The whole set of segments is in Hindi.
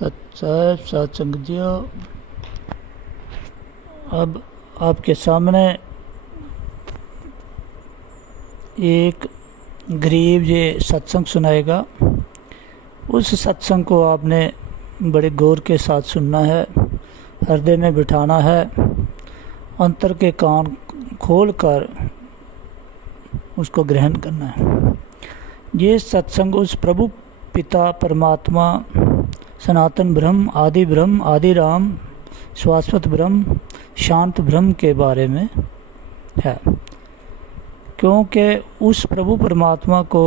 सत्संग जियो। अब आपके सामने एक गरीब ये सत्संग सुनाएगा। उस सत्संग को आपने बड़े गौर के साथ सुनना है, हृदय में बिठाना है, अंतर के कान खोल कर उसको ग्रहण करना है। ये सत्संग उस प्रभु पिता परमात्मा सनातन ब्रह्म, आदि राम, शाश्वत ब्रह्म, शांत ब्रह्म के बारे में है। क्योंकि उस प्रभु परमात्मा को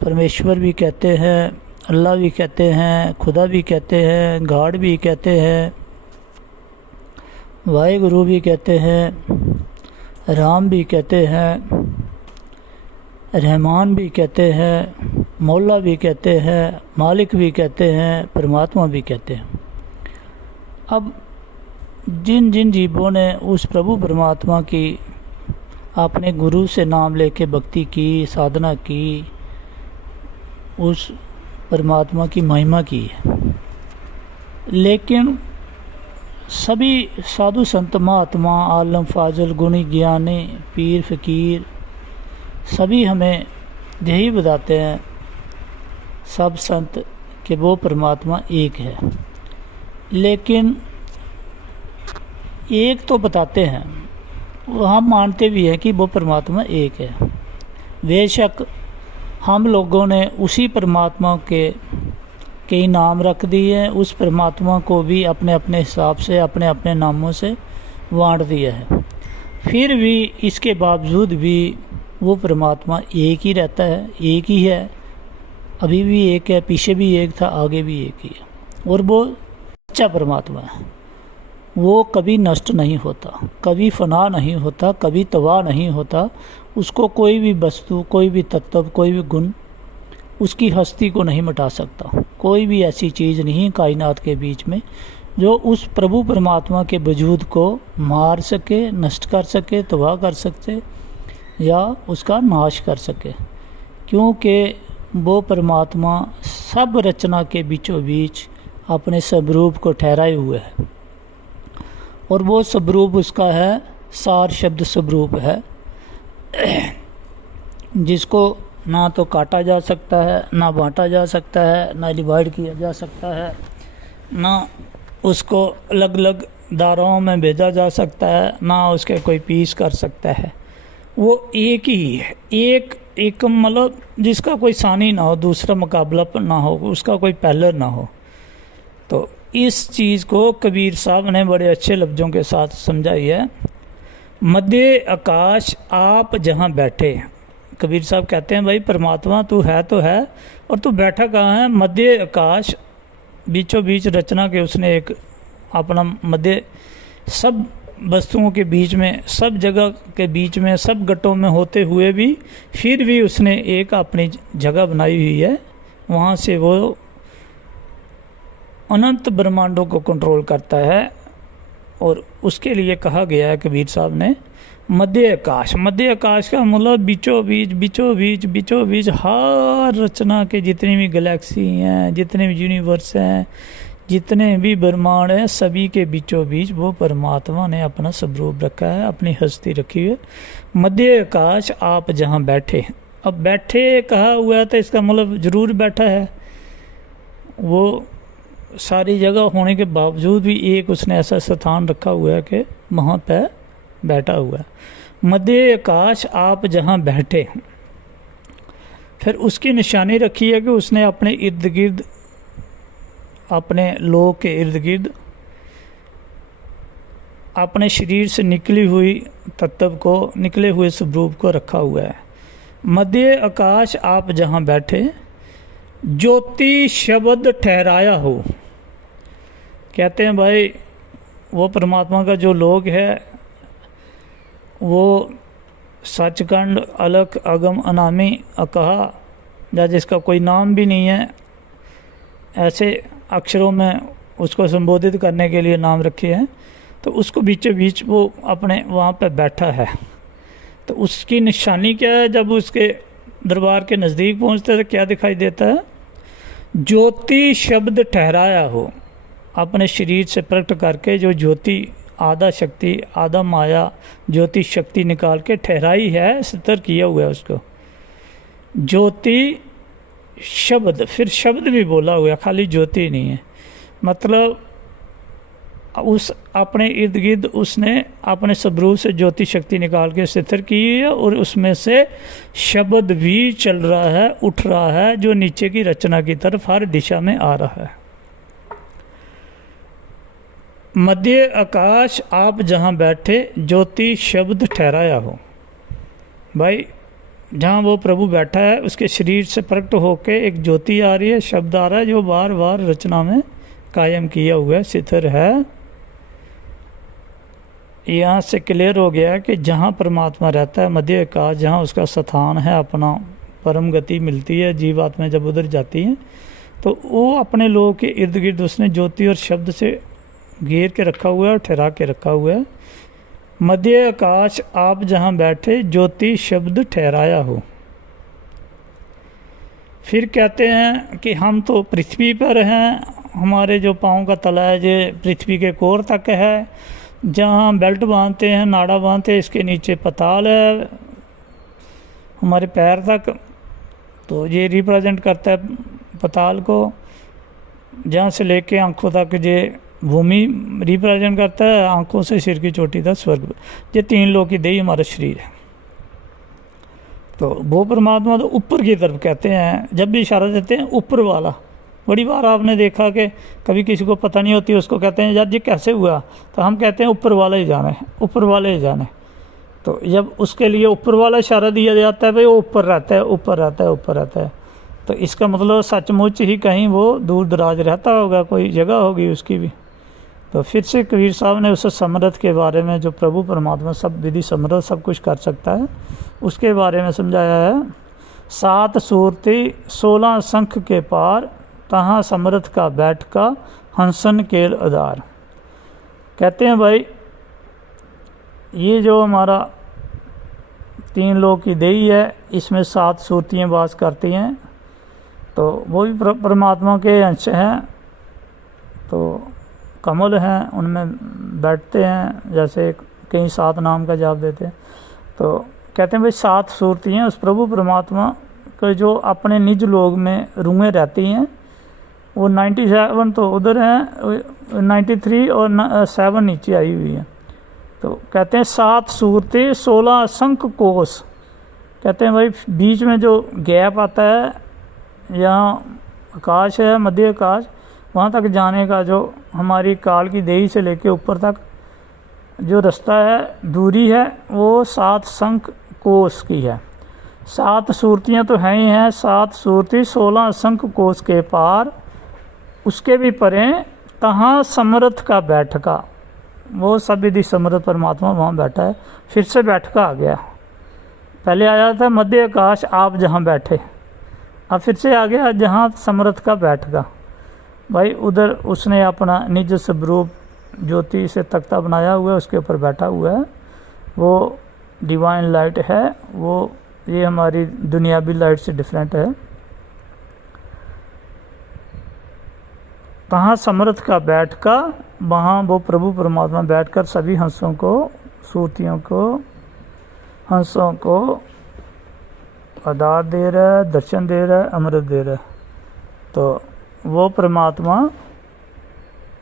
परमेश्वर भी कहते हैं, अल्लाह भी कहते हैं, खुदा भी कहते हैं, गॉड भी कहते हैं, वाहिगुरु भी कहते हैं, राम भी कहते हैं, रहमान भी कहते हैं, मौला भी कहते हैं, मालिक भी कहते हैं, परमात्मा भी कहते हैं। अब जिन जिन जीवों ने उस प्रभु परमात्मा की अपने गुरु से नाम लेके भक्ति की, साधना की, उस परमात्मा की महिमा की है, लेकिन सभी साधु संत महात्मा, आलम फाजल, गुणी ज्ञानी, पीर फकीर सभी हमें यही बताते हैं, सब संत कि वो परमात्मा एक है। लेकिन एक तो बताते हैं, हम मानते भी हैं कि वो परमात्मा एक है। बेशक हम लोगों ने उसी परमात्मा के कई नाम रख दिए हैं, उस परमात्मा को भी अपने अपने हिसाब से, अपने अपने नामों से बांट दिया है। फिर भी इसके बावजूद भी वो परमात्मा एक ही रहता है, एक ही है, अभी भी एक है, पीछे भी एक था, आगे भी एक ही है। और वो सच्चा परमात्मा है, वो कभी नष्ट नहीं होता, कभी फना नहीं होता, कभी तबाह नहीं होता। उसको कोई भी वस्तु, कोई भी तत्व, कोई भी गुण उसकी हस्ती को नहीं मिटा सकता। कोई भी ऐसी चीज़ नहीं कायनात के बीच में जो उस प्रभु परमात्मा के वजूद को मार सके, नष्ट कर सके, तबाह कर सके या उसका नाश कर सके। क्योंकि वो परमात्मा सब रचना के बीचों बीच अपने स्वरूप को ठहराए हुए है, और वो स्वरूप उसका है, सार शब्द स्वरूप है, जिसको ना तो काटा जा सकता है, ना बांटा जा सकता है, ना डिवाइड किया जा सकता है, ना उसको अलग अलग दायरों में भेजा जा सकता है, ना उसके कोई पीस कर सकता है। वो एक ही है, एक मतलब जिसका कोई सानी ना हो, दूसरा मुकाबला ना हो, उसका कोई पहलर ना हो। तो इस चीज़ को कबीर साहब ने बड़े अच्छे लफ्ज़ों के साथ समझाई है। मध्य आकाश आप जहाँ बैठे, कबीर साहब कहते हैं भाई परमात्मा तू है तो है, और तू बैठा कहाँ है? मध्य आकाश, बीचों बीच रचना के उसने एक अपना मध्य, सब वस्तुओं के बीच में, सब जगह के बीच में, सब गटों में होते हुए भी फिर भी उसने एक अपनी जगह बनाई हुई है। वहाँ से वो अनंत ब्रह्मांडों को कंट्रोल करता है। और उसके लिए कहा गया है कबीर साहब ने मध्य आकाश। मध्य आकाश का मतलब बीचों बीच हर रचना के जितनी भी गैलेक्सी हैं, जितने भी यूनिवर्स हैं, जितने भी ब्रह्मांड हैं, सभी के बीचों बीच वो परमात्मा ने अपना स्वरूप रखा है, अपनी हस्ती रखी है। मध्य आकाश आप जहाँ बैठे, अब बैठे कहा हुआ है तो इसका मतलब जरूर बैठा है। वो सारी जगह होने के बावजूद भी एक उसने ऐसा स्थान रखा हुआ है कि वहाँ पे बैठा हुआ है। मध्य आकाश आप जहाँ बैठे, फिर उसकी निशानी रखी है कि उसने अपने इर्द गिर्द, अपने लोक के इर्द गिर्द अपने शरीर से निकली हुई तत्व को, निकले हुए स्वरूप को रखा हुआ है। मध्य आकाश आप जहाँ बैठे, ज्योति शब्द ठहराया हो। कहते हैं भाई वो परमात्मा का जो लोक है वो सचखंड, अलख, अगम, अनामी, अकहा, या जिसका कोई नाम भी नहीं है, ऐसे अक्षरों में उसको संबोधित करने के लिए नाम रखे हैं। तो उसको बीचों बीच वो अपने वहाँ पर बैठा है। तो उसकी निशानी क्या है? जब उसके दरबार के नज़दीक पहुँचते तो क्या दिखाई देता है? ज्योति शब्द ठहराया हो, अपने शरीर से प्रकट करके जो ज्योति आधा शक्ति आधा माया ज्योति शक्ति निकाल के ठहराई है, स्थिर किया हुआ है उसको। ज्योति शब्द, फिर शब्द भी बोला हुआ है, खाली ज्योति नहीं है। मतलब उस अपने इर्द गिर्द उसने अपने स्वरूप से ज्योति शक्ति निकाल के स्थिर की है, और उसमें से शब्द भी चल रहा है, उठ रहा है, जो नीचे की रचना की तरफ हर दिशा में आ रहा है। मध्य आकाश आप जहाँ बैठे ज्योति शब्द ठहराया हो। भाई जहाँ वो प्रभु बैठा है उसके शरीर से प्रकट होके एक ज्योति आ रही है, शब्द आ रहा है, जो बार बार रचना में कायम किया हुआ है, स्थिर है। यहाँ से क्लियर हो गया कि जहाँ परमात्मा रहता है मध्य आकाश, जहाँ उसका स्थान है, अपना परम गति मिलती है, जीवात्मा जब उधर जाती हैं तो वो अपने लोगों के इर्द गिर्द उसने ज्योति और शब्द से घेर के रखा हुआ है और ठहरा के रखा हुआ है। मध्य आकाश आप जहाँ बैठे ज्योति शब्द ठहराया हो। फिर कहते हैं कि हम तो पृथ्वी पर हैं, हमारे जो पाँव का तला है ये पृथ्वी के कोर तक है, जहाँ बेल्ट बांधते हैं, नाड़ा बांधते हैं, इसके नीचे पताल है हमारे पैर तक, तो ये रिप्रेजेंट करता है पताल को। जहाँ से लेके आंखों तक ये भूमि रिप्रेजेंट करता है, आंखों से सिर की चोटी तक स्वर्ग। ये तीन लोक की देही हमारा शरीर है। तो वो परमात्मा तो ऊपर की तरफ कहते हैं, जब भी इशारा देते हैं ऊपर वाला। बड़ी बार आपने देखा कि कभी किसी को पता नहीं होती, उसको कहते हैं यार ये कैसे हुआ, तो हम कहते हैं ऊपर वाला ही जाने, ऊपर वाले ही जाने। तो जब उसके लिए ऊपर वाला इशारा दिया जाता है भाई वो ऊपर रहता है, ऊपर रहता है, ऊपर रहता है, तो इसका मतलब सचमुच ही कहीं वो दूर दराज रहता होगा, कोई जगह होगी उसकी भी। तो फिर से कबीर साहब ने उस समर्थ के बारे में, जो प्रभु परमात्मा सब विधि समर्थ सब कुछ कर सकता है, उसके बारे में समझाया है। 7 सूरती 16 शंख के पार, तहाँ समर्थ का बैठ का हंसन केल आधार। कहते हैं भाई ये जो हमारा 3 लोक की देही है, इसमें 7 सूरतियाँ वास करती हैं, तो वो भी परमात्मा के अंश हैं। तो कमल हैं, उनमें बैठते हैं, जैसे कहीं 7 नाम का जाप देते हैं। तो कहते हैं भाई 7 सूरतियाँ उस प्रभु परमात्मा के जो अपने निज लोक में रूहें रहती हैं, वो 97 तो उधर हैं, 93 और 7 नीचे आई हुई है। तो कहते हैं 7 सूरतें 16 शंख कोश। कहते हैं भाई बीच में जो गैप आता है, यहाँ आकाश है मध्य आकाश, वहाँ तक जाने का जो हमारी काल की देही से लेके ऊपर तक जो रास्ता है, दूरी है, वो 7 शंख कोश की है। 7 सूरतियाँ तो हैं ही हैं, 7 सूरती 16 शंख कोश के पार, उसके भी परे तहाँ समर्थ का बैठका, वो सब विधि समर्थ परमात्मा वहाँ बैठा है। फिर से बैठका आ गया, पहले आया था मध्य आकाश आप जहाँ बैठे, अब फिर से आ गया जहाँ समर्थ का बैठका। भाई उधर उसने अपना निज स्वरूप ज्योति से तख्ता बनाया हुआ है, उसके ऊपर बैठा हुआ है, वो डिवाइन लाइट है, वो ये हमारी दुनियावी लाइट से डिफरेंट है। तहाँ समर्थ का बैठ का, वहाँ वो प्रभु परमात्मा बैठकर सभी हंसों को, सूतियों को, हंसों को आधार दे रहा है, दर्शन दे रहा है, अमृत दे रहा है। तो वो परमात्मा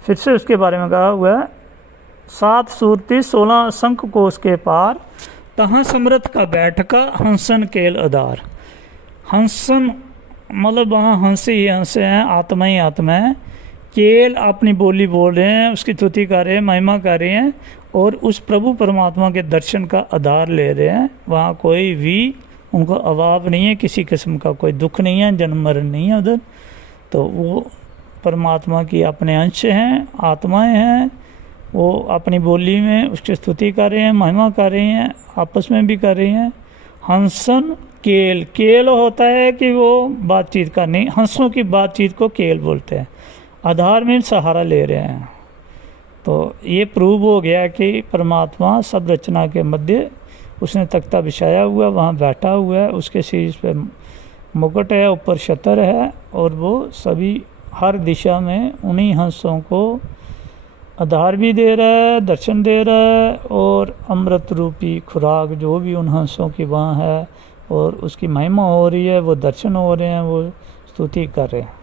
फिर से उसके बारे में कहा हुआ है, 7 सूरती 16 शंख कोश के पार, तहाँ समर्थ का बैठका हंसन केल आधार। हंसन मतलब वहाँ हंस ही हंस हैं, आत्मा ही आत्मा है। केल अपनी बोली बोल रहे हैं, उसकी स्तुति कर रहे हैं, महिमा कर रहे हैं, और उस प्रभु परमात्मा के दर्शन का आधार ले रहे हैं। वहाँ कोई भी उनको अभाव नहीं है, किसी किस्म का कोई दुख नहीं है, जन्म मरण नहीं है उधर। तो वो परमात्मा की अपने अंश हैं, आत्माएं हैं, वो अपनी बोली में उसकी स्तुति कर रहे हैं, महिमा कर रही हैं, आपस में भी कर रही हैं। हंसन केल, केल होता है कि वो बातचीत करनी, हंसों की बातचीत को केल बोलते हैं। आधार में सहारा ले रहे हैं। तो ये प्रूव हो गया कि परमात्मा सब रचना के मध्य उसने तख्ता बिछाया हुआ, वहाँ बैठा हुआ है, उसके शीर्ष पे मुकुट है, ऊपर छतर है, और वो सभी हर दिशा में उन्हीं हंसों को आधार भी दे रहा है, दर्शन दे रहा है, और अमृत रूपी खुराक जो भी उन हंसों की वहाँ है, और उसकी महिमा हो रही है, वो दर्शन हो रहे हैं, वो स्तुति कर रहे हैं।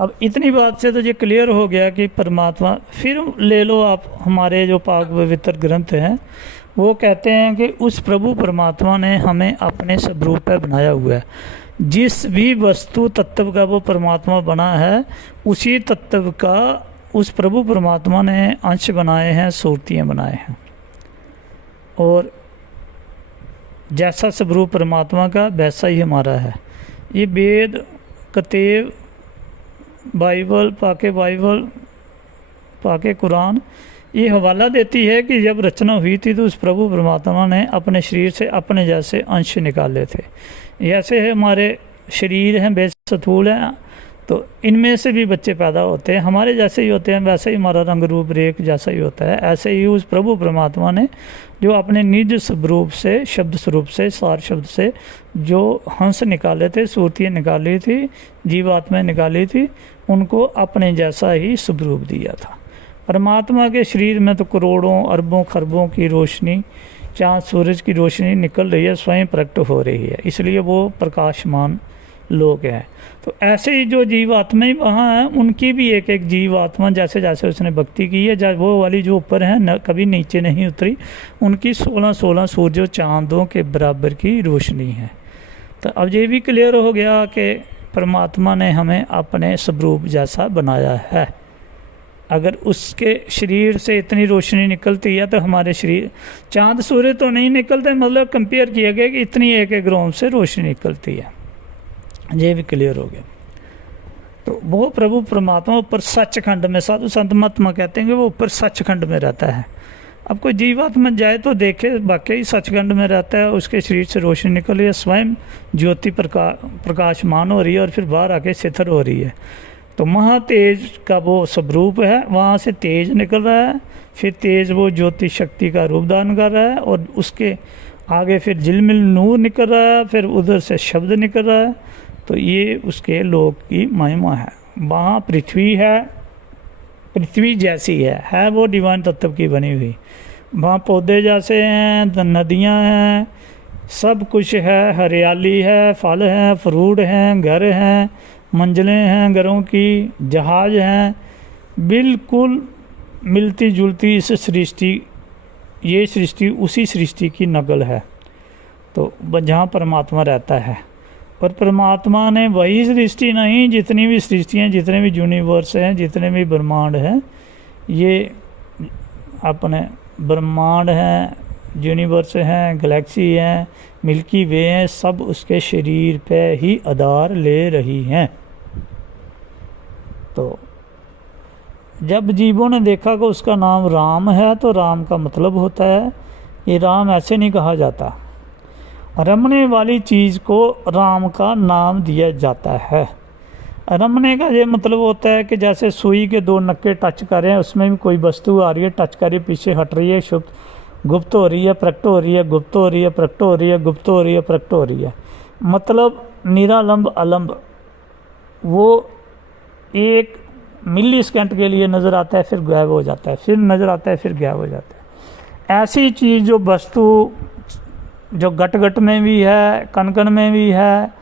अब इतनी बात से तो ये क्लियर हो गया कि परमात्मा। फिर ले लो आप हमारे जो पाक पवित्र ग्रंथ हैं, वो कहते हैं कि उस प्रभु परमात्मा ने हमें अपने स्वरूप पर बनाया हुआ है। जिस भी वस्तु तत्व का वो परमात्मा बना है, उसी तत्व का उस प्रभु परमात्मा ने अंश बनाए हैं, सूरतियाँ बनाए हैं। और जैसा स्वरूप परमात्मा का वैसा ही हमारा है। ये वेद, कतेब, बाइबल, पाके कुरान ये हवाला देती है कि जब रचना हुई थी तो उस प्रभु परमात्मा ने अपने शरीर से अपने जैसे अंश निकाले थे। ऐसे है हमारे शरीर हैं, बेसतूल हैं, तो इनमें से भी बच्चे पैदा होते हैं, हमारे जैसे ही होते हैं, वैसे ही हमारा रंग रूप रेख जैसा ही होता है। ऐसे ही उस प्रभु परमात्मा ने जो अपने निज स्वरूप से, शब्द स्वरूप से, सार शब्द से जो हंस निकाले थे, सूरतियाँ निकाली थी, जीवात्माएँ निकाली थी, उनको अपने जैसा ही स्वरूप दिया था। परमात्मा के शरीर में तो करोड़ों अरबों खरबों की रोशनी, चाँद सूरज की रोशनी निकल रही है, स्वयं प्रकट हो रही है, इसलिए वो प्रकाशमान लोग हैं। तो ऐसे ही जो जीवात्माएं वहाँ हैं, उनकी भी एक एक जीवात्मा जैसे जैसे उसने भक्ति की है, जब वो वाली जो ऊपर है न, कभी नीचे नहीं उतरी, उनकी 16 सूर्यों चांदों के बराबर की रोशनी है। तो अब ये भी क्लियर हो गया कि परमात्मा ने हमें अपने स्वरूप जैसा बनाया है। अगर उसके शरीर से इतनी रोशनी निकलती है तो हमारे शरीर, चाँद सूर्य तो नहीं निकलते, मतलब कंपेयर किया गया कि इतनी एक एक ग्राम से रोशनी निकलती है। ये भी क्लियर हो गया। तो वो प्रभु परमात्मा ऊपर सचखंड में, साधु संत महात्मा कहते हैं कि वो ऊपर सचखंड में रहता है। अब कोई जीवात्मा जाए तो देखे वाकई सचखंड में रहता है, उसके शरीर से रोशनी निकल रही है, स्वयं ज्योति प्रकाशमान हो रही है, और फिर बाहर आके स्थिर हो रही है। तो महातेज का वो स्वरूप है, वहाँ से तेज निकल रहा है, फिर तेज वो ज्योति शक्ति का रूप धारण कर रहा है, और उसके आगे फिर झिलमिल नूर निकल रहा है, फिर उधर से शब्द निकल रहा है। तो ये उसके लोक की महिमा है। वहाँ पृथ्वी है, पृथ्वी जैसी है वो डिवाइन तत्व की बनी हुई। वहाँ पौधे जैसे हैं, नदियाँ हैं, सब कुछ है, हरियाली है, फल हैं, फ्रूट हैं, घर हैं, मंजिलें हैं घरों की, जहाज हैं, बिल्कुल मिलती जुलती इस सृष्टि, ये सृष्टि उसी सृष्टि की नकल है। तो जहाँ परमात्मा रहता है, और परमात्मा ने वही सृष्टि नहीं, जितनी भी सृष्टियाँ, जितने भी यूनिवर्स हैं, जितने भी ब्रह्मांड हैं, ये अपने ब्रह्मांड हैं, यूनिवर्स हैं, गैलेक्सी हैं, मिल्की वे हैं, सब उसके शरीर पे ही आधार ले रही हैं। तो जब जीवों ने देखा कि उसका नाम राम है, तो राम का मतलब होता है, ये राम ऐसे नहीं कहा जाता, रमने वाली चीज़ को राम का नाम दिया जाता है। रमने का ये मतलब होता है कि जैसे सुई के दो नक्के टच कर रहे हैं, उसमें भी कोई वस्तु आ रही है, टच कर रही है, पीछे हट रही है, शुभ गुप्त हो रही है, प्रकट हो रही है, गुप्त हो रही है, प्रकट हो रही है, गुप्त हो रही है, प्रकट हो रही है। मतलब निरालंब अलंब, वो एक मिली सेकंड के लिए नज़र आता है, फिर गायब हो जाता है, फिर नज़र आता है, फिर गायब हो जाता है। ऐसी चीज़ जो वस्तु जो गट गट में भी है, कण कण में भी है,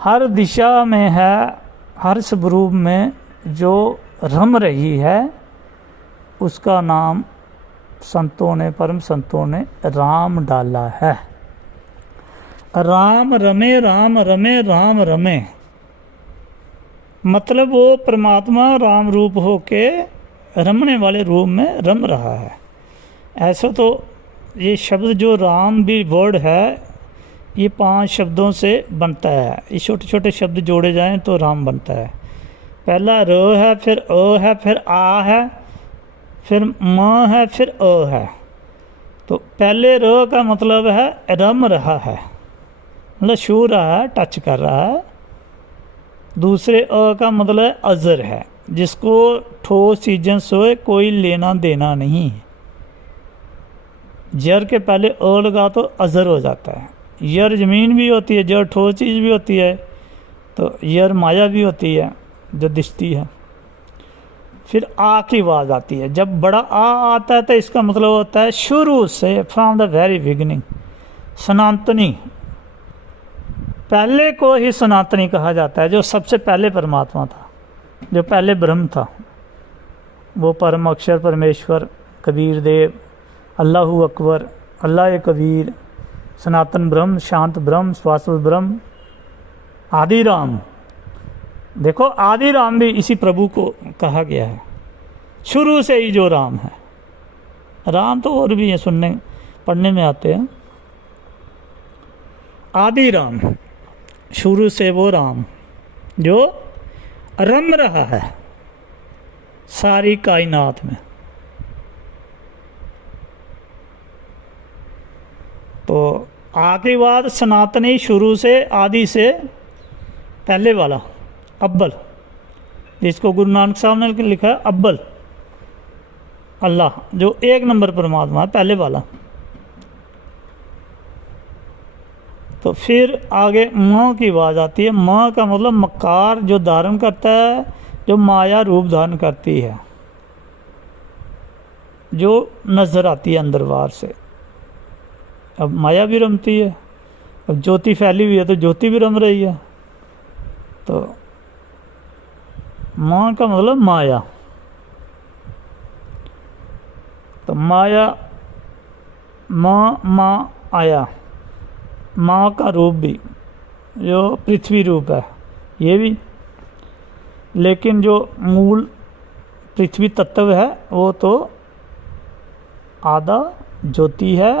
हर दिशा में है, हर स्वरूप में जो रम रही है, उसका नाम संतों ने, परम संतों ने राम डाला है। राम रमे, राम रमे, राम रमे, मतलब वो परमात्मा राम रूप होके रमने वाले रूप में रम रहा है। ऐसा तो ये शब्द जो राम भी वर्ड है, ये 5 शब्दों से बनता है। ये छोटे छोटे शब्द जोड़े जाएं तो राम बनता है। पहला र है, फिर अ है, फिर आ है, फिर म है, फिर अ है। तो पहले र का मतलब है रम रहा है, मतलब छू रहा है, टच कर रहा है। दूसरे अ का मतलब है अजर है, जिसको ठोस चीज़ों से कोई लेना देना नहीं है। जर के पहले अ लगा तो अजर हो जाता है। यर ज़मीन भी होती है, जड़ ठोस चीज़ भी होती है, तो यर माया भी होती है जो दिखती है। फिर आ की आवाज़ आती है। जब बड़ा आ आता है तो इसका मतलब होता है शुरू से, फ्रॉम द वेरी बिगिनिंग, सनातनी। पहले को ही सनातनी कहा जाता है, जो सबसे पहले परमात्मा था, जो पहले ब्रह्म था, वो परम अक्षर परमेश्वर, कबीर देव, अल्लाहु अकबर, अल्लाह कबीर, सनातन ब्रह्म, शांत ब्रह्म, शाश्वत ब्रह्म, आदि राम। देखो आदि राम भी इसी प्रभु को कहा गया है, शुरू से ही जो राम है। राम तो और भी है, सुनने पढ़ने में आते हैं। आदि राम, शुरू से वो राम जो रम रहा है सारी कायनात में। तो आगे बाद सनातनी, शुरू से, आदि से, पहले वाला, अव्वल, जिसको गुरु नानक साहब ने लिखा है अव्वल अल्लाह, जो एक नंबर परमात्मा है, पहले वाला। तो फिर आगे माँ की आवाज़ आती है। माँ का मतलब मकार, जो धारण करता है, जो माया रूप धारण करती है, जो नजर आती है अंदर बाहर से। अब माया भी रमती है, अब ज्योति फैली हुई है तो ज्योति भी रम रही है। तो माँ का मतलब माया। तो माया, माँ आया, माँ का रूप भी जो पृथ्वी रूप है ये भी, लेकिन जो मूल पृथ्वी तत्व है वो तो आधा ज्योति है,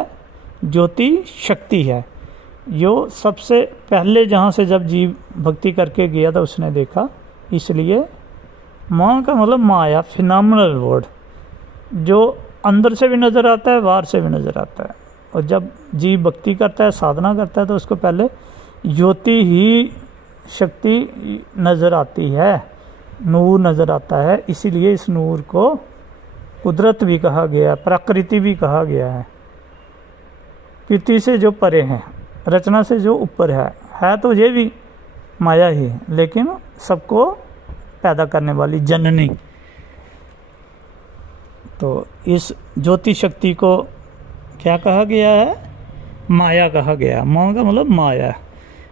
ज्योति शक्ति है। जो सबसे पहले जहाँ से जब जीव भक्ति करके गया था उसने देखा, इसलिए माँ का मतलब माया, फिनोमिनल वर्ड, जो अंदर से भी नज़र आता है, बाहर से भी नज़र आता है। और जब जीव भक्ति करता है, साधना करता है, तो उसको पहले ज्योति ही शक्ति नज़र आती है, नूर नज़र आता है। इसीलिए इस नूर को कुदरत भी कहा गया है, प्रकृति भी कहा गया है। कृति से जो परे है, रचना से जो ऊपर है तो ये भी माया ही, लेकिन सबको पैदा करने वाली जननी। तो इस ज्योति शक्ति को क्या कहा गया है? माया कहा गया। माँ का मतलब माया।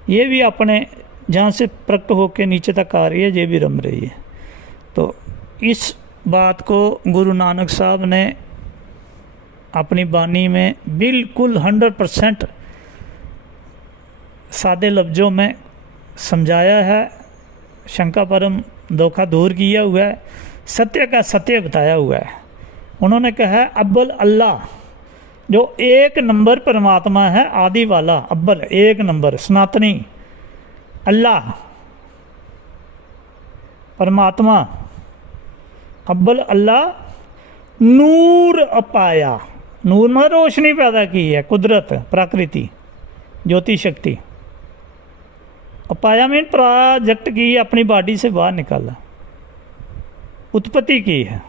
ये भी अपने जहाँ से प्रकट होकर नीचे तक आ रही है, ये भी रम रही है। तो इस बात को गुरु नानक साहब ने अपनी बानी में बिल्कुल 100% सादे लफ्ज़ों में समझाया है, शंका परम धोखा दूर किया हुआ है, सत्य का सत्य बताया हुआ है। उन्होंने कहा है अव्वल अल्लाह, जो एक नंबर परमात्मा है, आदि वाला, अव्वल एक नंबर सनातनी अल्लाह परमात्मा, अव्वल अल्लाह, नूर अपाया, नूर में रोशनी पैदा की है, कुदरत, प्रकृति, ज्योति शक्ति। अपाया में प्रोजेक्ट की, अपनी बॉडी से बाहर निकाला, उत्पत्ति की है।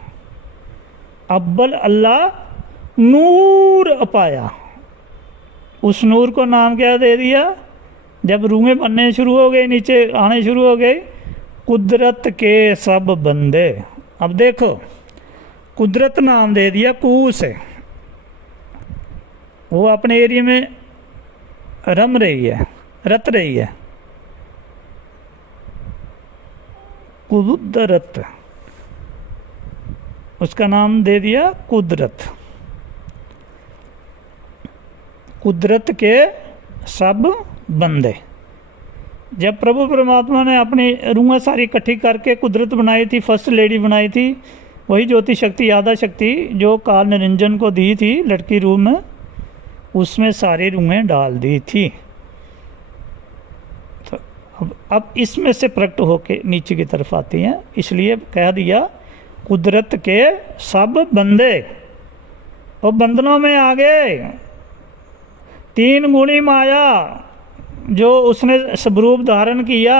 अव्वल अल्लाह नूर अपाया, उस नूर को नाम क्या दे दिया? जब रूहें बनने शुरू हो गए, नीचे आने शुरू हो गए, कुदरत के सब बंदे। अब देखो, कुदरत नाम दे दिया कू से, वो अपने एरिया में रम रही है, रत रही है। कुदरत, उसका नाम दे दिया कुदरत। कुदरत के सब बंदे। जब प्रभु परमात्मा ने अपनी रूहें सारी इकट्ठी करके कुदरत बनाई थी, फर्स्ट लेडी बनाई थी, वही ज्योति शक्ति, आधा शक्ति जो काल निरंजन को दी थी लड़की रूह में, उसमें सारी रूहें डाल दी थी। तो अब इसमें से प्रकट होके नीचे की तरफ आती हैं, इसलिए कह दिया कुदरत के सब बंदे। और बंधनों में आ गए, तीन गुणी माया जो उसने स्वरूप धारण किया,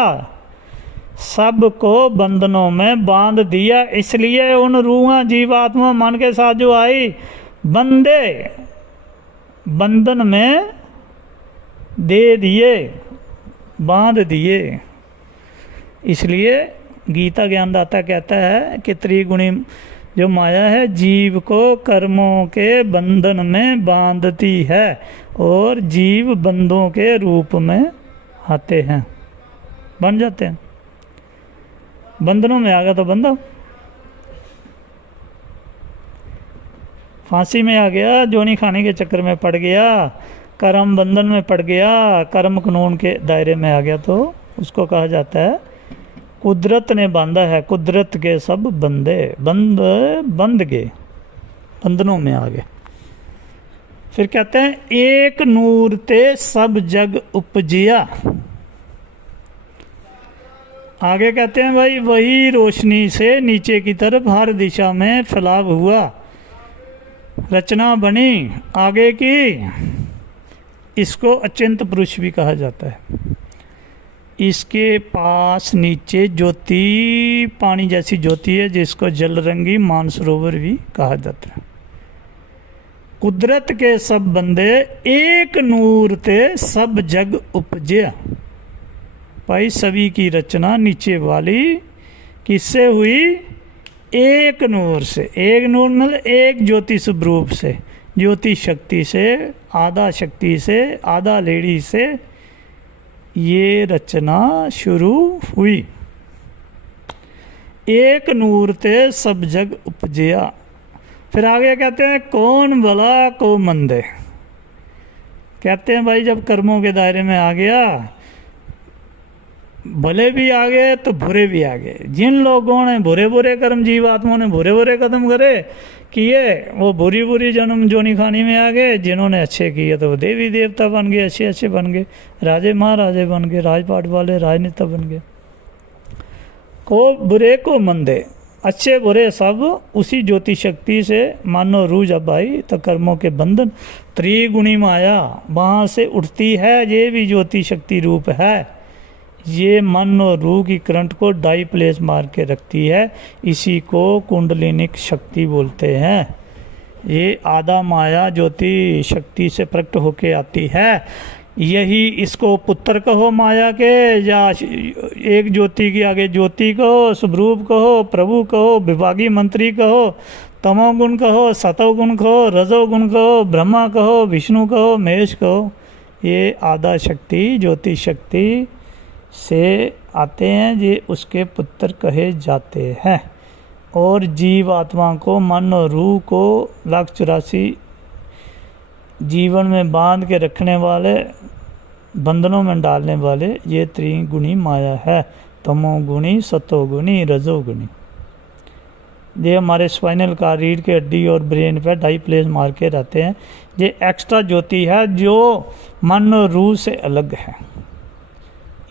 सबको बंधनों में बांध दिया। इसलिए उन रूह जीवात्मा मन के साथ जो आई, बंदे बंधन में दे दिए, बांध दिए। इसलिए गीता ज्ञानदाता कहता है कि त्रिगुणी जो माया है जीव को कर्मों के बंधन में बांधती है और जीव बंधों के रूप में आते हैं, बन जाते हैं। बंधनों में आ गया तो बंधा, फांसी में आ गया, जोनी खाने के चक्कर में पड़ गया, कर्म बंधन में पड़ गया, कर्म कानून के दायरे में आ गया, तो उसको कहा जाता है कुदरत ने बांधा है, कुदरत के सब बंदे बंध गए, बंधनों में आ गए। फिर कहते हैं एक नूर ते सब जग उपजिया। आगे कहते हैं भाई वही रोशनी से नीचे की तरफ हर दिशा में फैलाव हुआ, रचना बनी आगे की। इसको अचिंत पुरुष भी कहा जाता है। इसके पास नीचे ज्योति, पानी जैसी ज्योति है जिसको जलरंगी मानसरोवर भी कहा जाता है। कुदरत के सब बंदे एक नूर ते सब जग उपजे। भाई सभी की रचना नीचे वाली किससे हुई? एक नूर से। एक नूर मतलब एक ज्योति स्वरूप से, ज्योति शक्ति से, आधा शक्ति से, आधा लेडी से ये रचना शुरू हुई। एक नूर ते सब जग उपजया। फिर आगे कहते हैं कौन भला को मंदे। कहते हैं भाई जब कर्मों के दायरे में आ गया, भले भी आ गए तो बुरे भी आ गए। जिन लोगों ने बुरे बुरे कर्म, जीवात्माओं ने बुरे बुरे कदम करे किए, वो बुरी बुरी जन्म जोनी खानी में आ गए। जिन्होंने अच्छे किए तो वो देवी देवता बन गए, अच्छे अच्छे बन गए, राजे महाराजे बन गए, राजपाट वाले राजनेता बन गए। को बुरे को मंदे, अच्छे बुरे सब उसी ज्योति शक्ति से मानो रूह जब आई तो कर्मों के बंधन त्रिगुणी माया वहाँ से उठती है। ये भी ज्योति शक्ति रूप है। ये मन और रूह की करंट को डाई प्लेस मार के रखती है। इसी को कुंडलिनिक शक्ति बोलते हैं। ये आधा माया ज्योति शक्ति से प्रकट होके आती है। यही इसको पुत्र कहो माया के, या एक ज्योति की आगे ज्योति कहो, स्वरूप कहो, प्रभु कहो, विभागी मंत्री कहो, तमोगुण कहो, सतोगुण कहो, रजोगुण कहो, ब्रह्मा कहो, विष्णु कहो, महेश कहो। ये आधा शक्ति ज्योति शक्ति से आते हैं, ये उसके पुत्र कहे जाते हैं। और जीव आत्मा को, मन और रूह को 184 जीवन में बांध के रखने वाले, बंधनों में डालने वाले ये त्रिगुणी माया है। तमोगुणी, सतोगुणी, रजोगुणी। ये हमारे स्पाइनल का रीढ़ के हड्डी और ब्रेन पे डाई प्लेस मार के रहते हैं। ये एक्स्ट्रा ज्योति है जो मन और रूह से अलग है।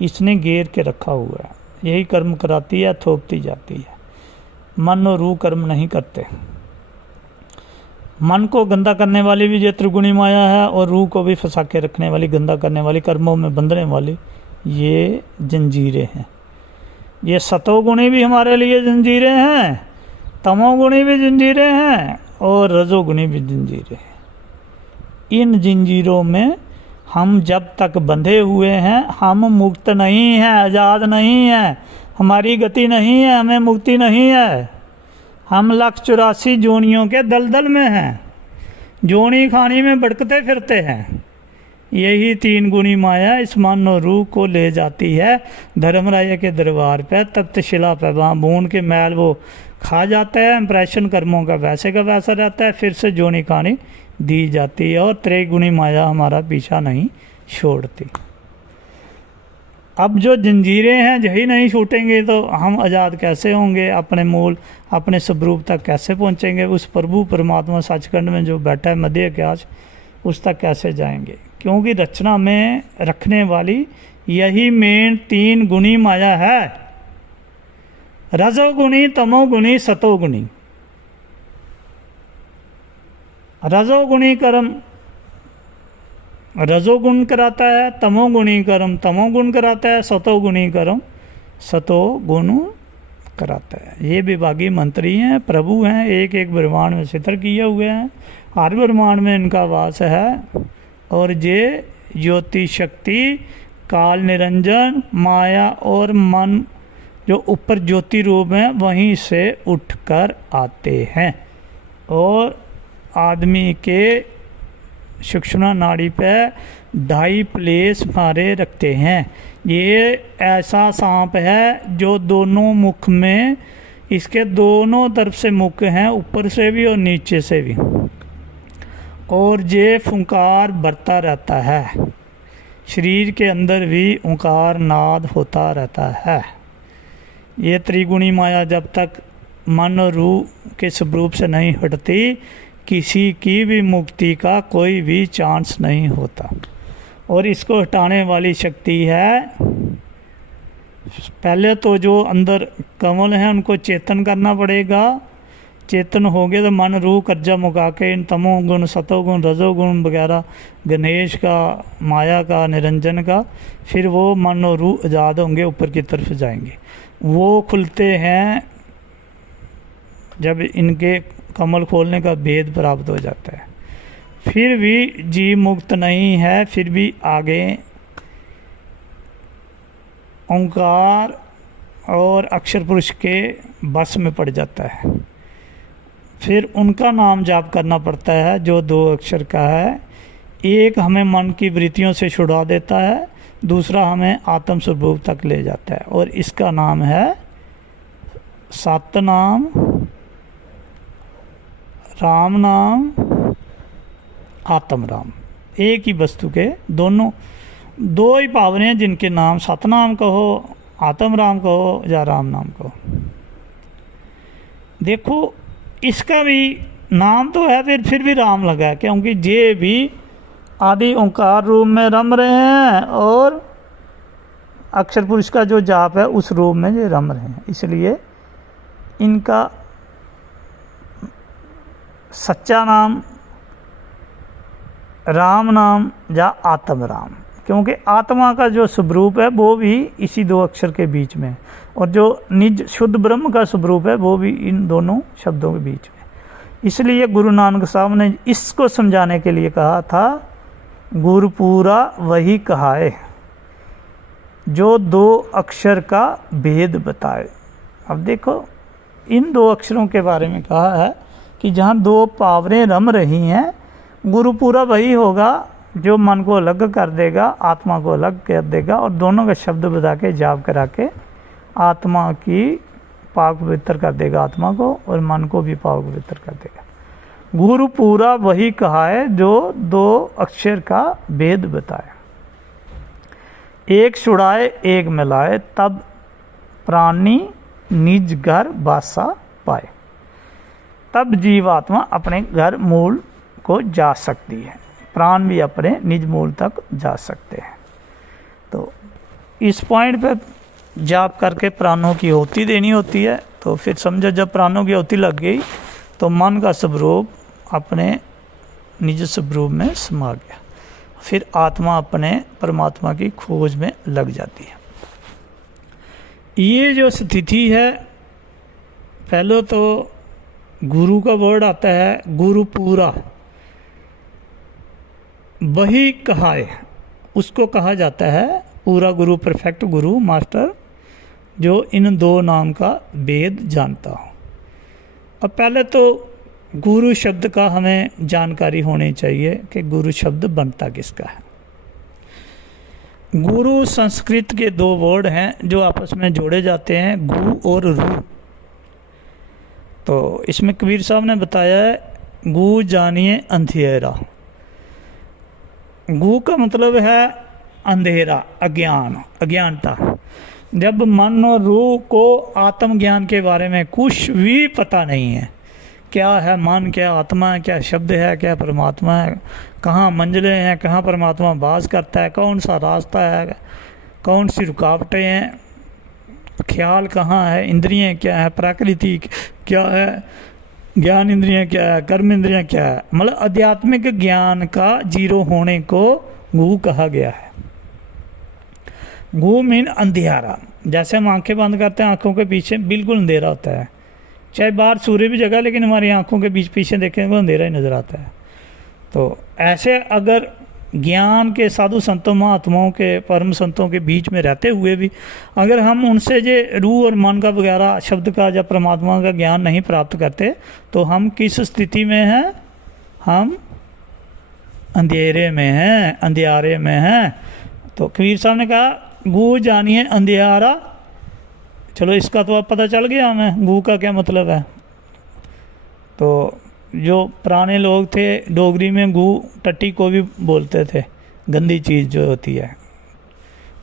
इसने घेर के रखा हुआ है। यही कर्म कराती है, थोपती जाती है। मन और रूह कर्म नहीं करते। मन को गंदा करने वाली भी ये त्रिगुणी माया है, और रूह को भी फंसा के रखने वाली, गंदा करने वाली, कर्मों में बंधने वाली ये जंजीरें हैं। ये सतोगुणी भी हमारे लिए जंजीरें हैं, तमोगुणी भी जंजीरें हैं, और रजोगुणी भी जंजीरें हैं। इन जंजीरों में हम जब तक बंधे हुए हैं, हम मुक्त नहीं हैं, आज़ाद नहीं हैं, हमारी गति नहीं है, हमें मुक्ति नहीं है। हम 184 जोनियों के दलदल में हैं, जोनी खानी में भटकते फिरते हैं। यही तीन गुणी माया इस मन और रूह को ले जाती है धर्मराय के दरबार पे, तख्तशिला पे। वहाँ बूंद के मैल वो खा जाता है, इंप्रेशन कर्मों का वैसे रहता है, फिर से जोनी खानी दी जाती है, और त्रिगुणी माया हमारा पीछा नहीं छोड़ती। अब जो जंजीरें हैं यही नहीं छूटेंगे तो हम आज़ाद कैसे होंगे? अपने मूल, अपने स्वरूप तक कैसे पहुँचेंगे? उस प्रभु परमात्मा सचखंड में जो बैठा है मध्य आकाश, उस तक कैसे जाएंगे? क्योंकि रचना में रखने वाली यही मेन तीन गुणी माया है, रजोगुणी, तमोगुणी, सतोगुणी। रजोगुणी कर्म रजोगुण कराता है, तमोगुणी कर्म तमोगुण कराता है, सतोगुणी कर्म सतोगुण कराता है। ये विभागी मंत्री हैं, प्रभु हैं, एक एक ब्रह्मांड में चित्र किए हुए हैं, हर ब्रह्मांड में इनका वास है। और ये ज्योति शक्ति, काल निरंजन, माया और मन जो ऊपर ज्योति रूप है वहीं से उठकर आते हैं और आदमी के सुषुम्ना नाड़ी पे 2.5 प्लेस मारे रखते हैं। ये ऐसा सांप है जो दोनों मुख में, इसके दोनों तरफ से मुख हैं, ऊपर से भी और नीचे से भी, और ये फुंकार भरता रहता है। शरीर के अंदर भी ओंकार नाद होता रहता है। ये त्रिगुणी माया जब तक मन और रूह के स्वरूप से नहीं हटती, किसी की भी मुक्ति का कोई भी चांस नहीं होता। और इसको हटाने वाली शक्ति है, पहले तो जो अंदर कमल हैं उनको चेतन करना पड़ेगा। चेतन हो गए तो मन रूह कर्जा मुका के इन तमोगुण, सतोगुण, रजोगुण वगैरह, गणेश का, माया का, निरंजन का, फिर वो मन और रूह आज़ाद होंगे, ऊपर की तरफ जाएंगे। वो खुलते हैं जब इनके कमल खोलने का भेद प्राप्त हो जाता है। फिर भी जीव मुक्त नहीं है, फिर भी आगे ओंकार और अक्षर पुरुष के बस में पड़ जाता है। फिर उनका नाम जाप करना पड़ता है जो 2 अक्षर का है। एक हमें मन की वृत्तियों से छुड़ा देता है, दूसरा हमें आत्म स्वरूप तक ले जाता है, और इसका नाम है सतनाम, राम नाम, आत्म राम। एक ही वस्तु के दोनों 2 ही पावरे हैं जिनके नाम सतनाम कहो, आत्म राम कहो या राम नाम कहो। देखो इसका भी नाम तो है, फिर भी राम लगा है, क्योंकि ये भी आदि ओंकार रूप में रम रहे हैं और अक्षर पुरुष का जो जाप है उस रूप में ये रम रहे हैं, इसलिए इनका सच्चा नाम राम नाम या आत्म राम, क्योंकि आत्मा का जो स्वरूप है वो भी इसी 2 अक्षर के बीच में, और जो निज शुद्ध ब्रह्म का स्वरूप है वो भी इन दोनों शब्दों के बीच में। इसलिए गुरु नानक साहब ने इसको समझाने के लिए कहा था, गुरुपूरा वही कहाए जो 2 अक्षर का भेद बताए। अब देखो इन 2 अक्षरों के बारे में कहा है कि जहाँ 2 पावरें रम रही हैं, गुरुपूरा वही होगा जो मन को अलग कर देगा, आत्मा को अलग कर देगा, और दोनों का शब्द बता के जाप करा के आत्मा की पाक पवित्र कर देगा, आत्मा को, और मन को भी पाक पवित्र कर देगा। गुरु पूरा वही कहा है जो 2 अक्षर का भेद बताए। एक छुड़ाए एक मिलाए, तब प्राणी निज घर बासा पाए। तब जीवात्मा अपने घर मूल को जा सकती है, प्राण भी अपने निज मूल तक जा सकते हैं। तो इस पॉइंट पे जाप करके प्राणों की आहुति देनी होती है। तो फिर समझो जब प्राणों की आहुति लग गई तो मन का स्वरूप अपने निज स्वरूप में समा गया, फिर आत्मा अपने परमात्मा की खोज में लग जाती है। ये जो स्थिति है, पहले तो गुरु का वर्ड आता है, गुरु पूरा वही कहा है, उसको कहा जाता है पूरा गुरु, परफेक्ट गुरु, मास्टर, जो इन 2 नाम का भेद जानता हो। अब पहले तो गुरु शब्द का हमें जानकारी होनी चाहिए कि गुरु शब्द बनता किसका है। गुरु संस्कृत के 2 वर्ड हैं जो आपस में जोड़े जाते हैं, गु और रू। तो इसमें कबीर साहब ने बताया है, गु जानिए अंधेरा। गु का मतलब है अंधेरा, अज्ञान, अज्ञानता। जब मन और रूह को आत्मज्ञान के बारे में कुछ भी पता नहीं है, क्या है मन, क्या आत्मा है, क्या शब्द है, क्या परमात्मा है, कहाँ मंजिलें हैं, कहाँ परमात्मा वास करता है, कौन सा रास्ता है, कौन सी रुकावटें हैं, ख्याल कहाँ है, इंद्रियां क्या है, प्रकृति क्या है, ज्ञान इंद्रियां क्या है, कर्म इंद्रियां क्या है, मतलब आध्यात्मिक ज्ञान का जीरो होने को गु कहा गया है। गु मीन अंधियारा। जैसे हम आंखें बंद करते हैं, आंखों के पीछे बिल्कुल अंधेरा होता है, चाहे बाहर सूर्य भी जगह, लेकिन हमारी आंखों के बीच पीछे देखें तो अंधेरा ही नज़र आता है। तो ऐसे अगर ज्ञान के साधु संतों महात्माओं के परम संतों के बीच में रहते हुए भी अगर हम उनसे जे रूह और मन का वगैरह शब्द का या परमात्मा का ज्ञान नहीं प्राप्त करते तो हम किस स्थिति में हैं? हम अंधेरे में हैं, अंधियारे में हैं। तो कबीर साहब ने कहा गू जानिए अंधियारा। चलो इसका तो अब पता चल गया हमें गू का क्या मतलब है। तो जो पुराने लोग थे डोगरी में गू टट्टी को भी बोलते थे, गंदी चीज़ जो होती है।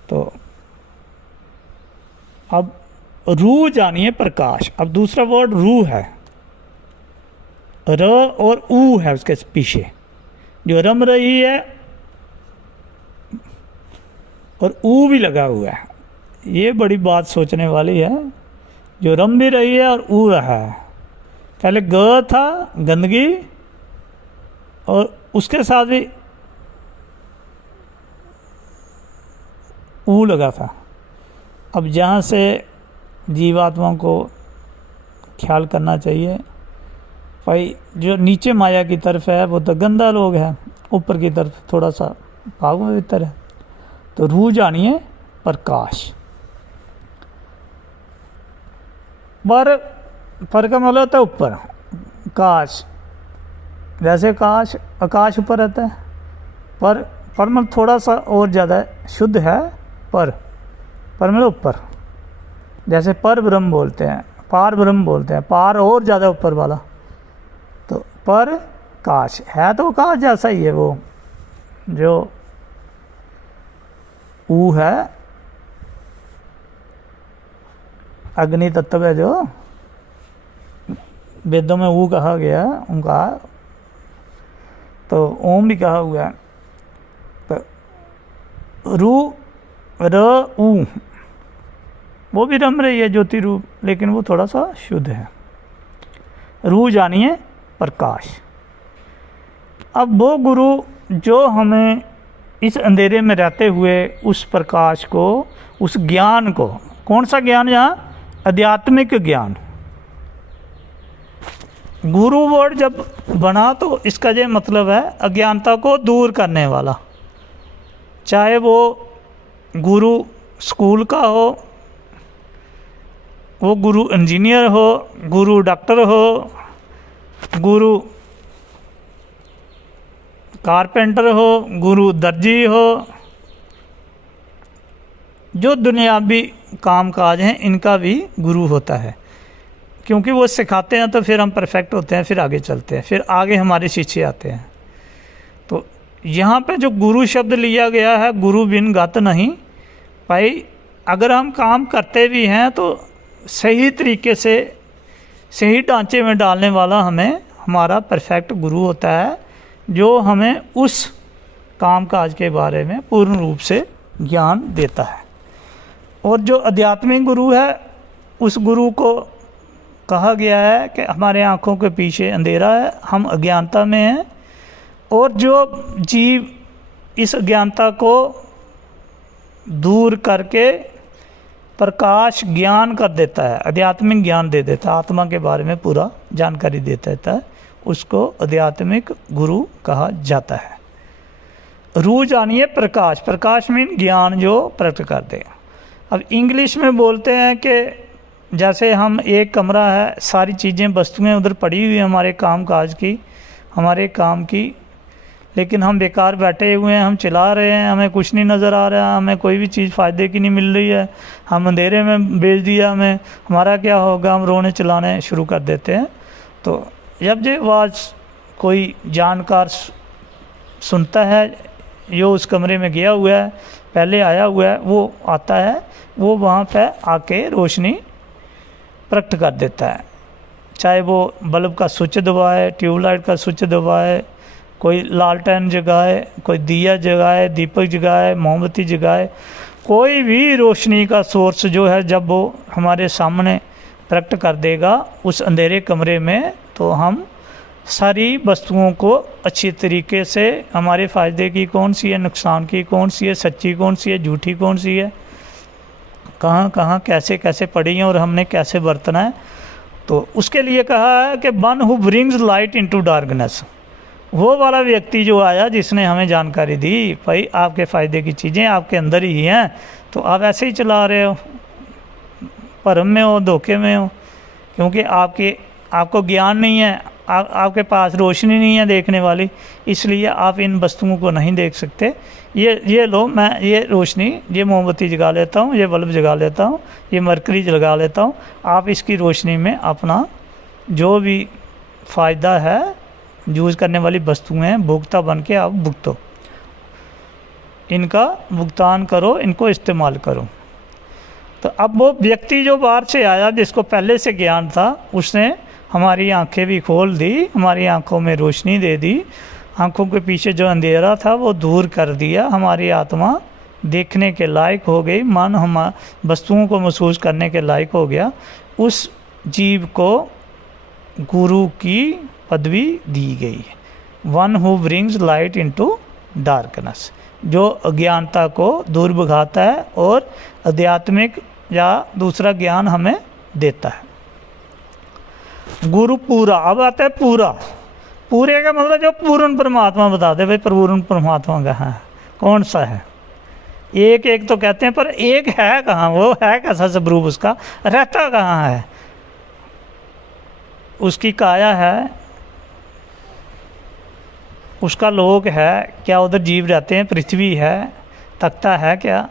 तो अब रूह जानिए प्रकाश। अब दूसरा वर्ड रूह है, र और ऊ है उसके पीछे, जो रम रही है और ऊ भी लगा हुआ है। ये बड़ी बात सोचने वाली है, जो रम भी रही है और ऊ रहा है। पहले ग था गंदगी और उसके साथ भी ऊ लगा था। अब जहाँ से जीवात्मा को ख्याल करना चाहिए भाई, जो नीचे माया की तरफ है वो तो गंदा लोग है, ऊपर की तरफ थोड़ा सा भाव में भीतर है। तो रूह जानिए प्रकाश। पर का मतलब होता है ऊपर, काश। जैसे काश आकाश ऊपर रहता है, पर मतलब थोड़ा सा और ज़्यादा शुद्ध है। पर मतलब ऊपर, जैसे पर ब्रह्म बोलते हैं, पार ब्रह्म बोलते हैं, पार और ज़्यादा ऊपर वाला। तो पर काश है तो काश जैसा ही है वो, जो ऊ है अग्नि तत्व है, जो वेदों में ऊ कहा गया उनका, तो ओम भी कहा हुआ है। तो रू र ऊ वो भी रम रही है ज्योति रूप, लेकिन वो थोड़ा सा शुद्ध है। रूह जानिए प्रकाश। अब वो गुरु जो हमें इस अंधेरे में रहते हुए उस प्रकाश को, उस ज्ञान को, कौन सा ज्ञान? यहाँ आध्यात्मिक ज्ञान। गुरु वर्ड जब बना तो इसका ये मतलब है अज्ञानता को दूर करने वाला। चाहे वो गुरु स्कूल का हो, वो गुरु इंजीनियर हो, गुरु डॉक्टर हो, गुरु कारपेंटर हो, गुरु दर्जी हो, जो दुनियावी काम काज हैं इनका भी गुरु होता है। क्योंकि वो सिखाते हैं तो फिर हम परफेक्ट होते हैं, फिर आगे चलते हैं, फिर आगे हमारे शिष्य आते हैं। तो यहाँ पे जो गुरु शब्द लिया गया है, गुरु बिन गत नहीं भाई। अगर हम काम करते भी हैं तो सही तरीके से, सही ढांचे में डालने वाला हमें हमारा परफेक्ट गुरु होता है, जो हमें उस काम काज के बारे में पूर्ण रूप से ज्ञान देता है। और जो आध्यात्मिक गुरु है, उस गुरु को कहा गया है कि हमारे आँखों के पीछे अंधेरा है, हम अज्ञानता में हैं, और जो जीव इस अज्ञानता को दूर करके प्रकाश ज्ञान कर देता है, आध्यात्मिक ज्ञान दे देता है, आत्मा के बारे में पूरा जानकारी दे देता है, उसको आध्यात्मिक गुरु कहा जाता है। रूह जानिए प्रकाश। प्रकाश मीन ज्ञान जो प्रकट कर दे। अब इंग्लिश में बोलते हैं कि जैसे हम एक कमरा है, सारी चीज़ें वस्तुएं उधर पड़ी हुई हैं हमारे काम काज की, हमारे काम की, लेकिन हम बेकार बैठे हुए हैं, हम चला रहे हैं, हमें कुछ नहीं नज़र आ रहा, हमें कोई भी चीज़ फ़ायदे की नहीं मिल रही है, हम अंधेरे में बेच दिया हमें, हमारा क्या होगा, हम रोने चलाने शुरू कर देते हैं। तो जब ये आवाज़ कोई जानकार सुनता है, जो उस कमरे में गया हुआ है, पहले आया हुआ है, वो आता है, वो वहाँ पे आके रोशनी प्रकट कर देता है। चाहे वो बल्ब का स्विच दबाए, ट्यूबलाइट का स्विच दबाए, कोई लालटेन जगाए, कोई दिया जगाए, दीपक जगाए, मोमबत्ती जगाए, कोई भी रोशनी का सोर्स जो है जब वो हमारे सामने प्रकट कर देगा उस अंधेरे कमरे में, तो हम सारी वस्तुओं को अच्छी तरीके से, हमारे फ़ायदे की कौन सी है, नुकसान की कौन सी है, सच्ची कौन सी है, झूठी कौन सी है, कहाँ कहाँ कैसे कैसे पड़ी हैं और हमने कैसे बरतना है, तो उसके लिए कहा है कि one who brings light into darkness, वो वाला व्यक्ति जो आया जिसने हमें जानकारी दी भाई आपके फ़ायदे की चीज़ें आपके अंदर ही हैं, तो आप ऐसे ही चला रहे हो, भरम में हो, धोखे में हो, क्योंकि आपको ज्ञान नहीं है, आपके पास रोशनी नहीं है देखने वाली, इसलिए आप इन वस्तुओं को नहीं देख सकते। ये लो, मैं ये रोशनी, ये मोमबत्ती जगा लेता हूँ, ये बल्ब जगा लेता हूँ, ये मरकरी जगा लेता हूँ, आप इसकी रोशनी में अपना जो भी फ़ायदा है, यूज़ करने वाली वस्तुएं हैं, भुगता बन के आप भुगतो, इनका भुगतान करो, इनको इस्तेमाल करो। तो अब वो व्यक्ति जो बाहर से आया जिसको पहले से ज्ञान था, उसने हमारी आंखें भी खोल दी, हमारी आंखों में रोशनी दे दी, आंखों के पीछे जो अंधेरा था वो दूर कर दिया, हमारी आत्मा देखने के लायक हो गई, मन हम वस्तुओं को महसूस करने के लायक हो गया। उस जीव को गुरु की पदवी दी गई, one who brings light into darkness, जो अज्ञानता को दूर भगाता है और आध्यात्मिक या दूसरा ज्ञान हमें देता है। गुरु पूरा, अब आता है पूरा। पूरे का मतलब जो पूर्ण परमात्मा बता दे भाई, पूर्ण परमात्मा कहाँ है, कौन सा है। एक एक तो कहते हैं, पर एक है कहाँ, वो है कैसा स्वरूप, उसका रहता कहाँ है, उसकी काया है, उसका लोक है क्या, उधर जीव रहते हैं, पृथ्वी है, तख्ता है क्या,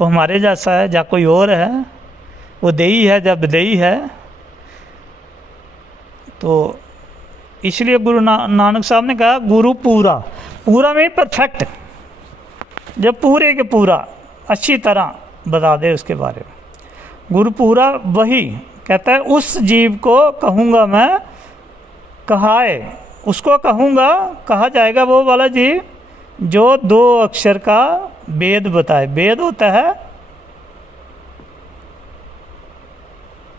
वो हमारे जैसा है या कोई और है, वो देई है या विदेई है। तो इसलिए गुरु नानक साहब ने कहा गुरु पूरा, पूरा में परफेक्ट, जब पूरे के पूरा अच्छी तरह बता दे उसके बारे में। गुरु पूरा वही कहता है, उस जीव को कहूँगा मैं, कहाए उसको कहूँगा, कहा जाएगा वो वाला जीव जो 2 अक्षर का वेद बताए। वेद होता है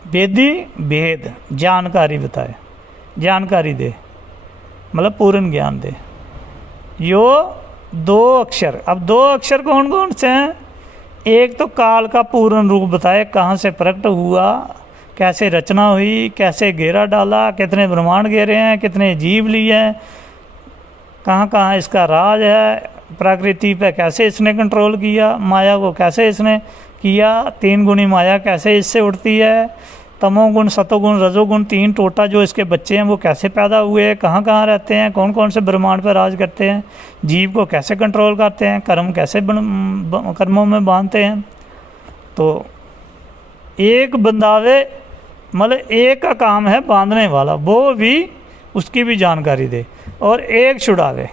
वेदी, वेद जानकारी बताए, जानकारी दे, मतलब पूर्ण ज्ञान दे। यो 2 अक्षर, अब 2 अक्षर कौन कौन से हैं, एक तो काल का पूर्ण रूप बताए, कहाँ से प्रकट हुआ, कैसे रचना हुई, कैसे घेरा डाला, कितने ब्रह्मांड घेरे हैं, कितने जीव लिए हैं, कहाँ कहाँ इसका राज है, प्रकृति पे कैसे इसने कंट्रोल किया, माया को कैसे इसने किया, 3 गुणी माया कैसे इससे उठती है, तमोगुण सतोगुण रजोगुण 3 टोटा जो इसके बच्चे हैं वो कैसे पैदा हुए, कहाँ कहाँ रहते हैं, कौन कौन से ब्रह्मांड पर राज करते हैं, जीव को कैसे कंट्रोल करते हैं, कर्म कैसे कर्मों में बांधते हैं। तो एक बंदावे, मतलब एक का काम है बांधने वाला, वो भी उसकी भी जानकारी दे, और एक छुड़ावे,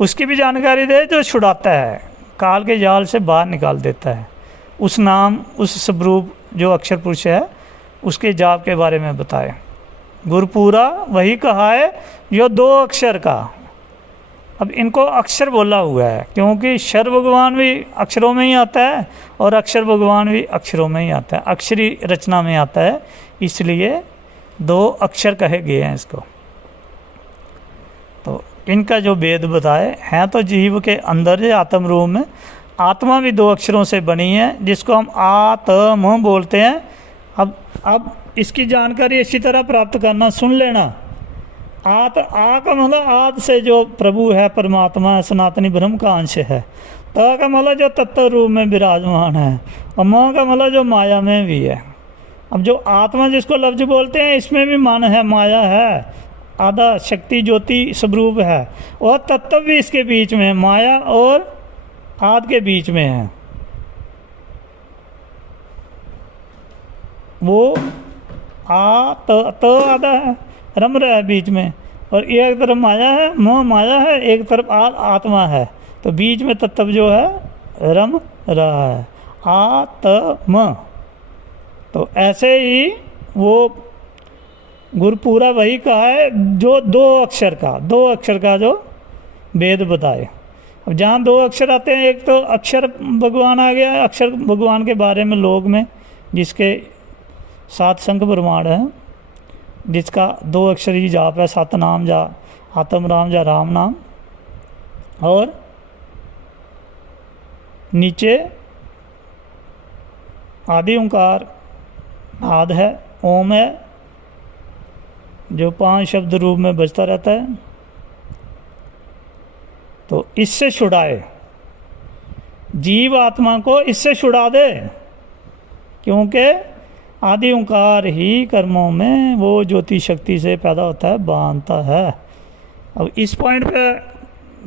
उसकी भी जानकारी दे जो छुड़ाता है, काल के जाल से बाहर निकाल देता है। उस नाम, उस स्वरूप जो अक्षर पुरुष है उसके जाप के बारे में बताए। गुरुपूरा वही कहा है जो 2 अक्षर का। अब इनको अक्षर बोला हुआ है क्योंकि शर भगवान भी अक्षरों में ही आता है और अक्षर भगवान भी अक्षरों में ही आता है, अक्षरी रचना में आता है, इसलिए 2 अक्षर कहे गए हैं इसको। तो इनका जो वेद बताए हैं, तो जीव के अंदर है आत्म रूप में, आत्मा भी 2 अक्षरों से बनी है जिसको हम आत्म बोलते हैं। अब इसकी जानकारी अच्छी तरह प्राप्त करना, सुन लेना। आ का मतलब आद से जो प्रभु है, परमात्मा है, सनातनी ब्रह्म का अंश है। त का मतलब जो तत्व रूप में विराजमान है, और म का मतलब जो माया में भी है। अब जो आत्मा जिसको लफ्ज बोलते हैं, इसमें भी मन है, माया है, आधा शक्ति ज्योति स्वरूप है, और तत्व भी इसके बीच में है, माया और आद के बीच में है। वो आधा है, रम रहा है बीच में, और एक तरफ माया है, मोह माया है, एक तरफ आत्मा है, तो बीच में तत्व जो है रम रहा है, आत्म। तो ऐसे ही वो गुरुपूरा वही कहा है जो 2 अक्षर का जो वेद बताए। अब जहाँ 2 अक्षर आते हैं, एक तो अक्षर भगवान आ गया, अक्षर भगवान के बारे में लोग में जिसके 7 संख ब्रह्मांड है, जिसका 2 अक्षरी जाप है, सतनाम जा आत्म राम जा राम नाम, और नीचे आदि ओंकार नाद है, ओम है, जो 5 शब्द रूप में बजता रहता है, तो इससे छुड़ाए, जीव आत्मा को इससे छुड़ा दे, क्योंकि आदि ओंकार ही कर्मों में वो ज्योति शक्ति से पैदा होता है, बांधता है। अब इस पॉइंट पे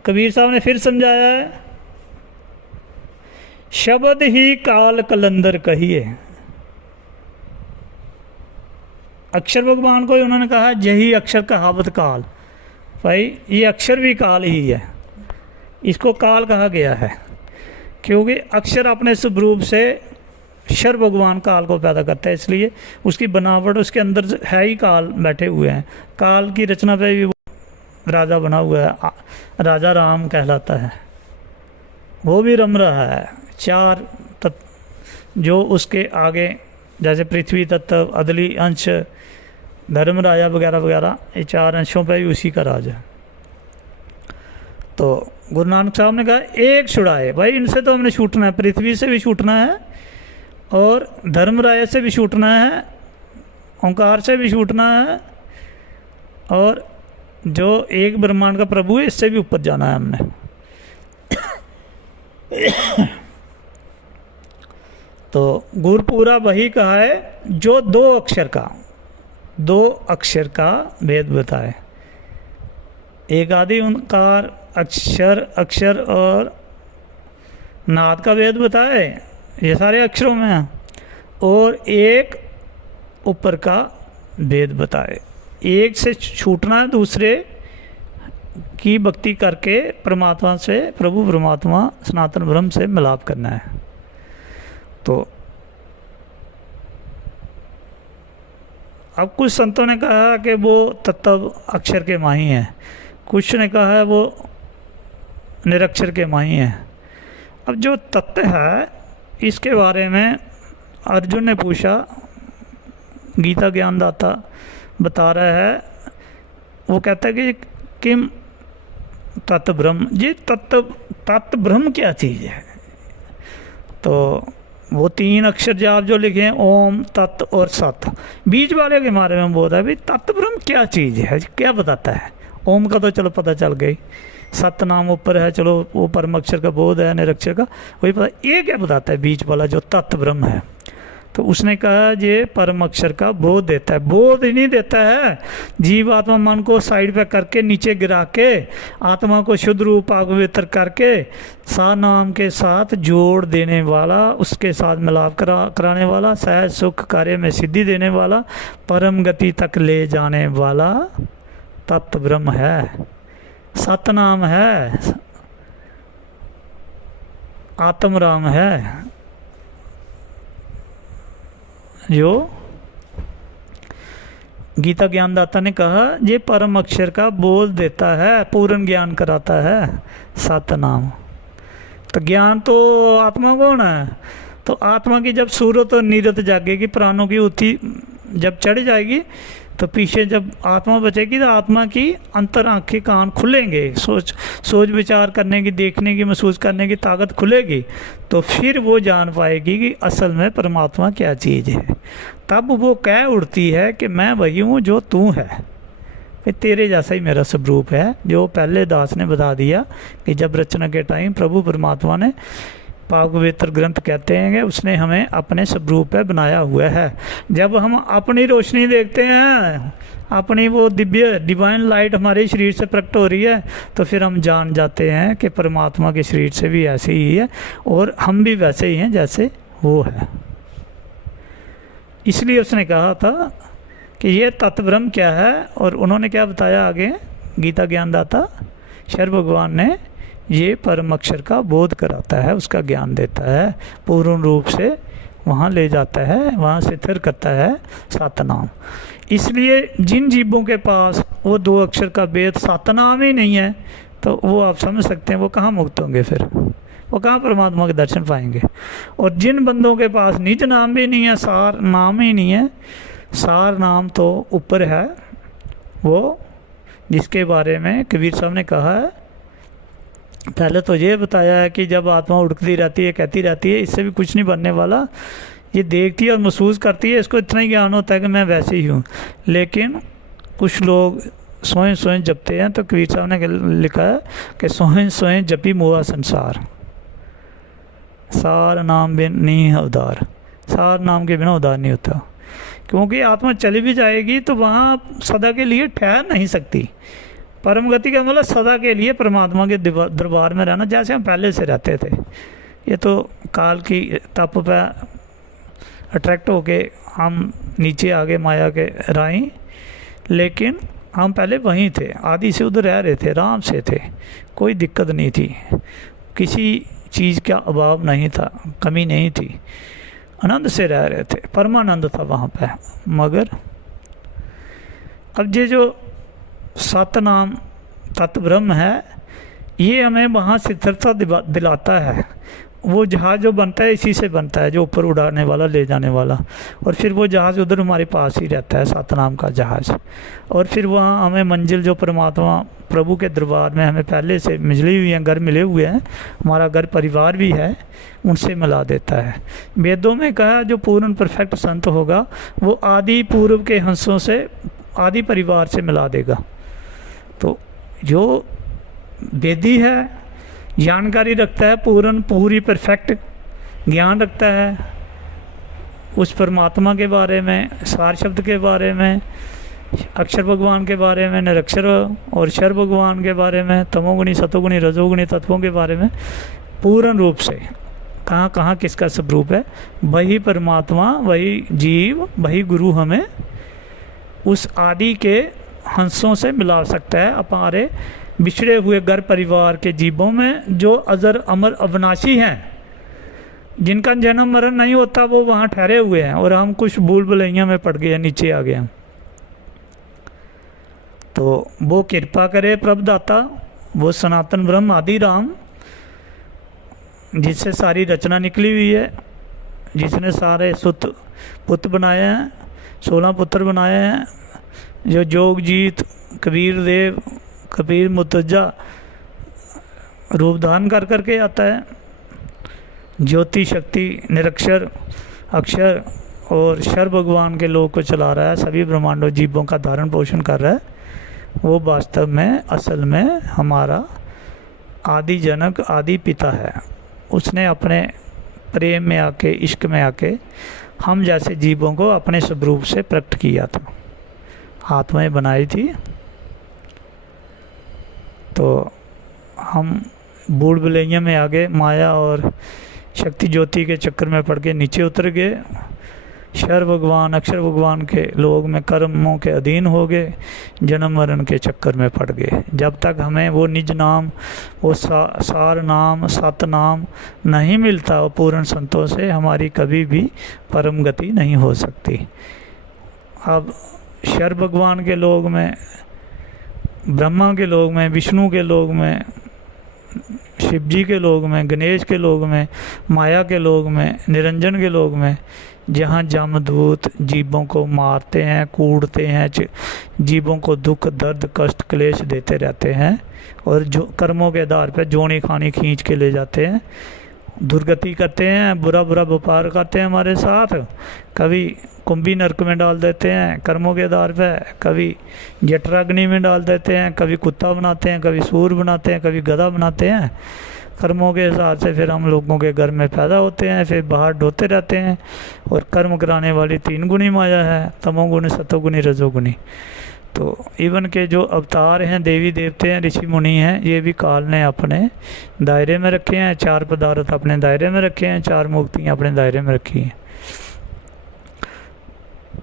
कबीर साहब ने फिर समझाया है, शब्द ही काल कलंदर कहिए। अक्षर भगवान को उन्होंने कहा यही अक्षर कहावत काल, भाई ये अक्षर भी काल ही है, इसको काल कहा गया है क्योंकि अक्षर अपने स्वरूप से शर भगवान काल को पैदा करता है, इसलिए उसकी बनावट उसके अंदर है ही, काल बैठे हुए हैं। काल की रचना पे भी वो राजा बना हुआ है, राजा राम कहलाता है, वो भी रम रहा है। चार तत्व जो उसके आगे, जैसे पृथ्वी तत्व, अदली अंश, धर्म राजा वगैरह वगैरह, ये चार अंशों पे भी उसी का राज है। तो गुरु नानक साहब ने कहा एक छुड़ाए, भाई इनसे तो हमने छूटना है, पृथ्वी से भी छूटना है और धर्म राय से भी छूटना है, ओंकार से भी छूटना है, और जो एक ब्रह्मांड का प्रभु है इससे भी ऊपर जाना है हमने। तो गुरु पूरा वही कहा है जो दो अक्षर का भेद बताए। एक आदि ओंकार अक्षर और नाद का भेद बताए, ये सारे अक्षरों में है, और एक ऊपर का भेद बताए। एक से छूटना है, दूसरे की भक्ति करके परमात्मा से, प्रभु परमात्मा सनातन ब्रह्म से मिलाप करना है। तो अब कुछ संतों ने कहा कि वो तत्व अक्षर के माही हैं, कुछ ने कहा है वो निरक्षर के माही हैं। अब जो तत्व है इसके बारे में अर्जुन ने पूछा, गीता ज्ञानदाता बता रहा है, वो कहता है कि किम तत्व ब्रह्म, ये तत्व ब्रह्म क्या चीज़ है। तो वो तीन अक्षर जाप जो लिखे हैं, ओम, तत्व और सत, बीच वाले के बारे में बोल रहा है भाई तत्व ब्रह्म क्या चीज़ है, क्या बताता है। ओम का तो चलो पता चल गई, सत नाम ऊपर है, चलो वो परम अक्षर का बोध है, निरक्षर का वही पता, ये क्या बताता है बीच वाला जो तत्व ब्रह्म है। तो उसने कहा ये परम अक्षर का बोध देता है, बोध ही नहीं देता है, जीव आत्मा मन को साइड पे करके नीचे गिरा के आत्मा को शुद्ध रूप पवित्र करके सा नाम के साथ जोड़ देने वाला, उसके साथ मिलाप कराने वाला, सहज सुख कार्य में सिद्धि देने वाला, परम गति तक ले जाने वाला तत्व ब्रह्म है। सतनाम है, आत्म राम है, जो गीता ज्ञानदाता ने कहा ये परम अक्षर का बोध देता है, पूर्ण ज्ञान कराता है सतनाम। तो ज्ञान तो आत्मा कौन है, तो आत्मा की जब सूरत और नीरत जागेगी, प्राणों की उठी जब चढ़ जाएगी, तो पीछे जब आत्मा बचेगी तो आत्मा की अंतर आंखें कान खुलेंगे, सोच विचार करने की, देखने की, महसूस करने की ताकत खुलेगी, तो फिर वो जान पाएगी कि असल में परमात्मा क्या चीज़ है। तब वो कह उठती है कि मैं वही हूँ जो तू है, कि तेरे जैसा ही मेरा स्वरूप है। जो पहले दास ने बता दिया कि जब रचना के टाइम प्रभु परमात्मा ने, पाक पवित्र ग्रंथ कहते हैं कि उसने हमें अपने स्वरूप पे बनाया हुआ है। जब हम अपनी रोशनी देखते हैं, अपनी वो दिव्य डिवाइन लाइट हमारे शरीर से प्रकट हो रही है, तो फिर हम जान जाते हैं कि परमात्मा के शरीर से भी ऐसे ही है और हम भी वैसे ही हैं जैसे वो है। इसलिए उसने कहा था कि ये तत्व ब्रह्म क्या है, और उन्होंने क्या बताया आगे, गीता ज्ञानदाता शर भगवान ने ये परम अक्षर का बोध कराता है, उसका ज्ञान देता है, पूर्ण रूप से वहाँ ले जाता है, वहाँ से स्थिर करता है सतनाम। इसलिए जिन जीवों के पास वो दो अक्षर का भेद सतनाम ही नहीं है, तो वो आप समझ सकते हैं वो कहाँ मुक्त होंगे, फिर वो कहाँ परमात्मा के दर्शन पाएंगे। और जिन बंदों के पास निज नाम भी नहीं है, सार नाम ही नहीं है, सार नाम तो ऊपर है, वो जिसके बारे में कबीर साहब ने कहा है, पहले तो ये बताया है कि जब आत्मा उड़ती रहती है, कहती रहती है, इससे भी कुछ नहीं बनने वाला, ये देखती है और महसूस करती है, इसको इतना ही ज्ञान होता है कि मैं वैसे ही हूँ। लेकिन कुछ लोग सोए सोए जपते हैं, तो कबीर साहब ने लिखा है कि सोए सोए जपी मोआ संसार, सार नाम बिन नहीं है उदार। सार नाम के बिना उदार नहीं होता, क्योंकि आत्मा चली भी जाएगी तो वहाँ सदा के लिए ठहर नहीं सकती। परम गति का मतलब सदा के लिए परमात्मा के दरबार में रहना, जैसे हम पहले से रहते थे। ये तो काल की तप पे अट्रैक्ट होके हम नीचे आ गए माया के राही, लेकिन हम पहले वहीं थे, आदि से उधर रह रहे थे, आराम से थे, कोई दिक्कत नहीं थी, किसी चीज़ का अभाव नहीं था, कमी नहीं थी, आनंद से रह रहे थे, परमानंद था वहाँ पे। मगर अब ये जो सतनाम तत्व ब्रह्म है, ये हमें वहाँ स्थिरता दिलाता है। वो जहाज़ जो बनता है इसी से बनता है, जो ऊपर उड़ाने वाला, ले जाने वाला, और फिर वो जहाज़ उधर हमारे पास ही रहता है, सतनाम का जहाज़। और फिर वहाँ हमें मंजिल जो परमात्मा प्रभु के दरबार में हमें पहले से मिली हुई हैं, घर मिले हुए हैं, हमारा घर परिवार भी है, उनसे मिला देता है। वेदों में कहा जो पूर्ण परफेक्ट संत होगा वो आदि पूर्व के हंसों से, आदि परिवार से मिला देगा। तो जो वेदी है, जानकारी रखता है, पूरी परफेक्ट ज्ञान रखता है उस परमात्मा के बारे में, सार शब्द के बारे में, अक्षर भगवान के बारे में, निरक्षर और क्षर भगवान के बारे में, तमोगुणी सतोगुणी रजोगुणी तत्वों के बारे में पूर्ण रूप से, कहाँ कहाँ किसका स्वरूप है, वही परमात्मा, वही जीव, वही गुरु हमें उस आदि के हंसों से मिला सकता है हमारे बिछड़े हुए घर परिवार के जीवों में, जो अजर अमर अविनाशी हैं, जिनका जन्म मरण नहीं होता, वो वहाँ ठहरे हुए हैं, और हम कुछ भूल भुलैया में पड़ गए, नीचे आ गए हैं। तो वो कृपा करे प्रभुदाता, वो सनातन ब्रह्म आदि राम, जिससे सारी रचना निकली हुई है, जिसने सारे सुत पुत्र बनाए हैं, 16 पुत्र बनाए हैं, जो जोगजीत कबीर देव कबीर मुतज्जा रूप धारण कर करके आता है, ज्योति शक्ति निरक्षर अक्षर और क्षर भगवान के लोक को चला रहा है, सभी ब्रह्मांडों जीवों का धारण पोषण कर रहा है, वो वास्तव में असल में हमारा आदि जनक आदि पिता है। उसने अपने प्रेम में आके, इश्क में आके हम जैसे जीवों को अपने स्वरूप से प्रकट किया था, आत्माएं बनाई थी। तो हम बूढ़ बुलैया में आ गए, माया और शक्ति ज्योति के चक्कर में पड़ के नीचे उतर गए, क्षर भगवान अक्षर भगवान के लोग में कर्मों के अधीन हो गए, जन्म मरण के चक्कर में पड़ गए। जब तक हमें वो निज नाम, वो सार नाम, सत नाम नहीं मिलता, वो पूर्ण संतों से हमारी कभी भी परम गति नहीं हो सकती। अब क्षर भगवान के लोग में, ब्रह्मा के लोग में, विष्णु के लोग में, शिव जी के लोग में, गणेश के लोग में, माया के लोग में, निरंजन के लोग में, जहाँ जमदूत जीवों को मारते हैं, कूटते हैं, जीवों को दुख दर्द कष्ट क्लेश देते रहते हैं, और जो कर्मों के आधार पर जोनी खानी खींच के ले जाते हैं, दुर्गति करते हैं, बुरा बुरा व्यापार करते हैं हमारे साथ, कभी कुंभी नरक में डाल देते हैं कर्मों के आधार पर, कभी जठराग्नि में डाल देते हैं, कभी कुत्ता बनाते हैं, कभी सूर बनाते हैं, कभी गधा बनाते हैं। कर्मों के हिसाब से फिर हम लोगों के घर में पैदा होते हैं, फिर बाहर ढोते रहते हैं। और कर्म कराने वाली 3 गुणी माया है, तमोगुणी सतोगुणी रजोगुणी। तो इवन के जो अवतार हैं, देवी देवते हैं, ऋषि मुनि हैं, ये भी काल ने अपने दायरे में रखे हैं, 4 पदार्थ अपने दायरे में रखे हैं, 4 मुक्तियाँ अपने दायरे में रखी हैं।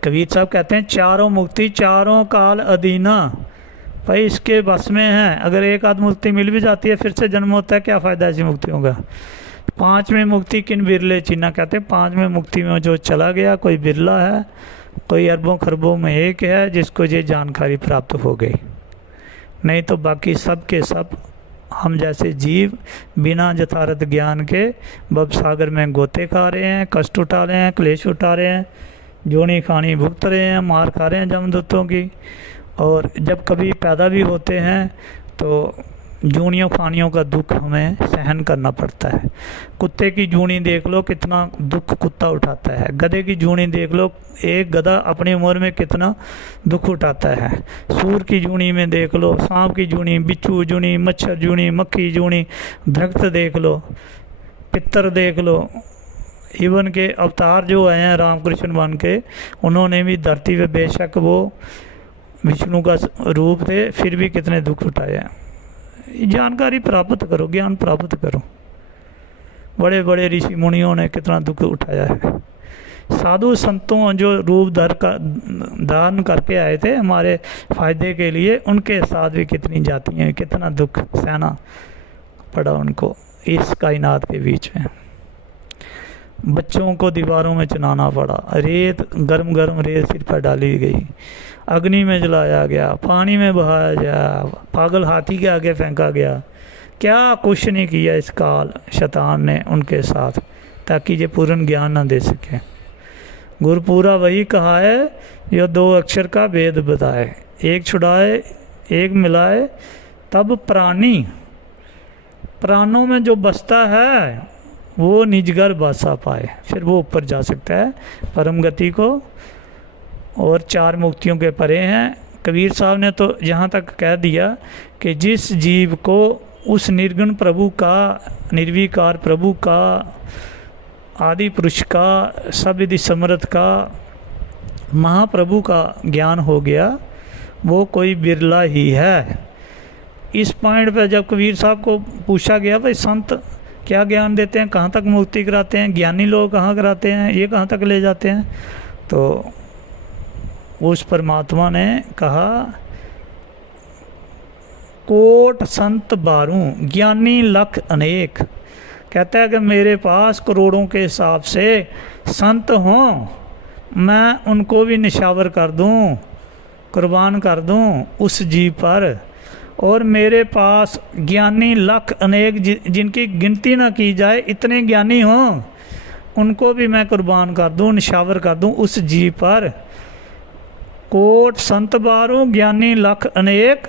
कबीर साहब कहते हैं चारों मुक्ति चारों काल अधीना, भाई इसके बस में है। अगर एक आध मुक्ति मिल भी जाती है, फिर से जन्म होता है, क्या फ़ायदा ऐसी मुक्तियों का। 5वें मुक्ति किन बिरले चिन्ह, कहते हैं 5वें मुक्ति में जो चला गया कोई बिरला है, कोई अरबों खरबों में एक है जिसको ये जानकारी प्राप्त हो गई, नहीं तो बाकी सब के सब हम जैसे जीव बिना यथार्थ ज्ञान के भव सागर में गोते खा रहे हैं, कष्ट उठा रहे हैं, क्लेश उठा रहे हैं, जोनी खानी भुगत रहे हैं, मार खा रहे हैं जमदूतों की। और जब कभी पैदा भी होते हैं तो जूनियों खानियों का दुख हमें सहन करना पड़ता है। कुत्ते की जूनी देख लो, कितना दुख कुत्ता उठाता है। गधे की जूनी देख लो, एक गधा अपनी उम्र में कितना दुख उठाता है। सूर की जूनी में देख लो, सांप की जूनी, बिच्छू जूनी, मच्छर जूनी, मक्खी जूनी, दरख्त देख लो, पितर देख लो। इवन के अवतार जो आए हैं रामकृष्ण बन के, उन्होंने भी धरती पे, बेशक वो विष्णु का रूप थे, फिर भी कितने दुख उठाए। जानकारी प्राप्त करो, ज्ञान प्राप्त करो। बड़े बड़े ऋषि मुनियों ने कितना दुख उठाया है। साधु संतों जो रूप धारण करके आए थे हमारे फायदे के लिए, उनके साथ भी कितनी जातियाँ, कितना दुख सहना पड़ा उनको इस कायनात के बीच में। बच्चों को दीवारों में चुनाना पड़ा, रेत गर्म गर्म रेत सिर पर डाली गई, अग्नि में जलाया गया, पानी में बहाया गया, पागल हाथी के आगे फेंका गया। क्या कुछ नहीं किया इस काल शैतान ने उनके साथ, ताकि ये पूर्ण ज्ञान ना दे सके। गुरु पूरा वही कहा है जो 2 अक्षर का भेद बताए, एक छुड़ाए एक मिलाए तब प्राणों में जो बसता है वो निजगर बसा पाए, फिर वो ऊपर जा सकता है परम गति को, और 4 मुक्तियों के परे हैं। कबीर साहब ने तो यहाँ तक कह दिया कि जिस जीव को उस निर्गुण प्रभु का, निर्विकार प्रभु का, आदि पुरुष का, सब विधि समर्थ का, महाप्रभु का ज्ञान हो गया, वो कोई बिरला ही है। इस पॉइंट पर जब कबीर साहब को पूछा गया भाई संत क्या ज्ञान देते हैं, कहाँ तक मुक्ति कराते हैं, ज्ञानी लोग कहाँ कराते हैं, ये कहाँ तक ले जाते हैं, तो उस परमात्मा ने कहा कोट संत बारू ज्ञानी लख अनेक। कहता है कि मेरे पास करोड़ों के हिसाब से संत हों, मैं उनको भी निशावर कर दूं, कुर्बान कर दूं उस जीव पर, और मेरे पास ज्ञानी लख अनेक जिनकी गिनती ना की जाए, इतने ज्ञानी हों, उनको भी मैं कुर्बान कर दूं, निशावर कर दूं उस जीव पर। कोट संत बारू ज्ञानी लख अनेक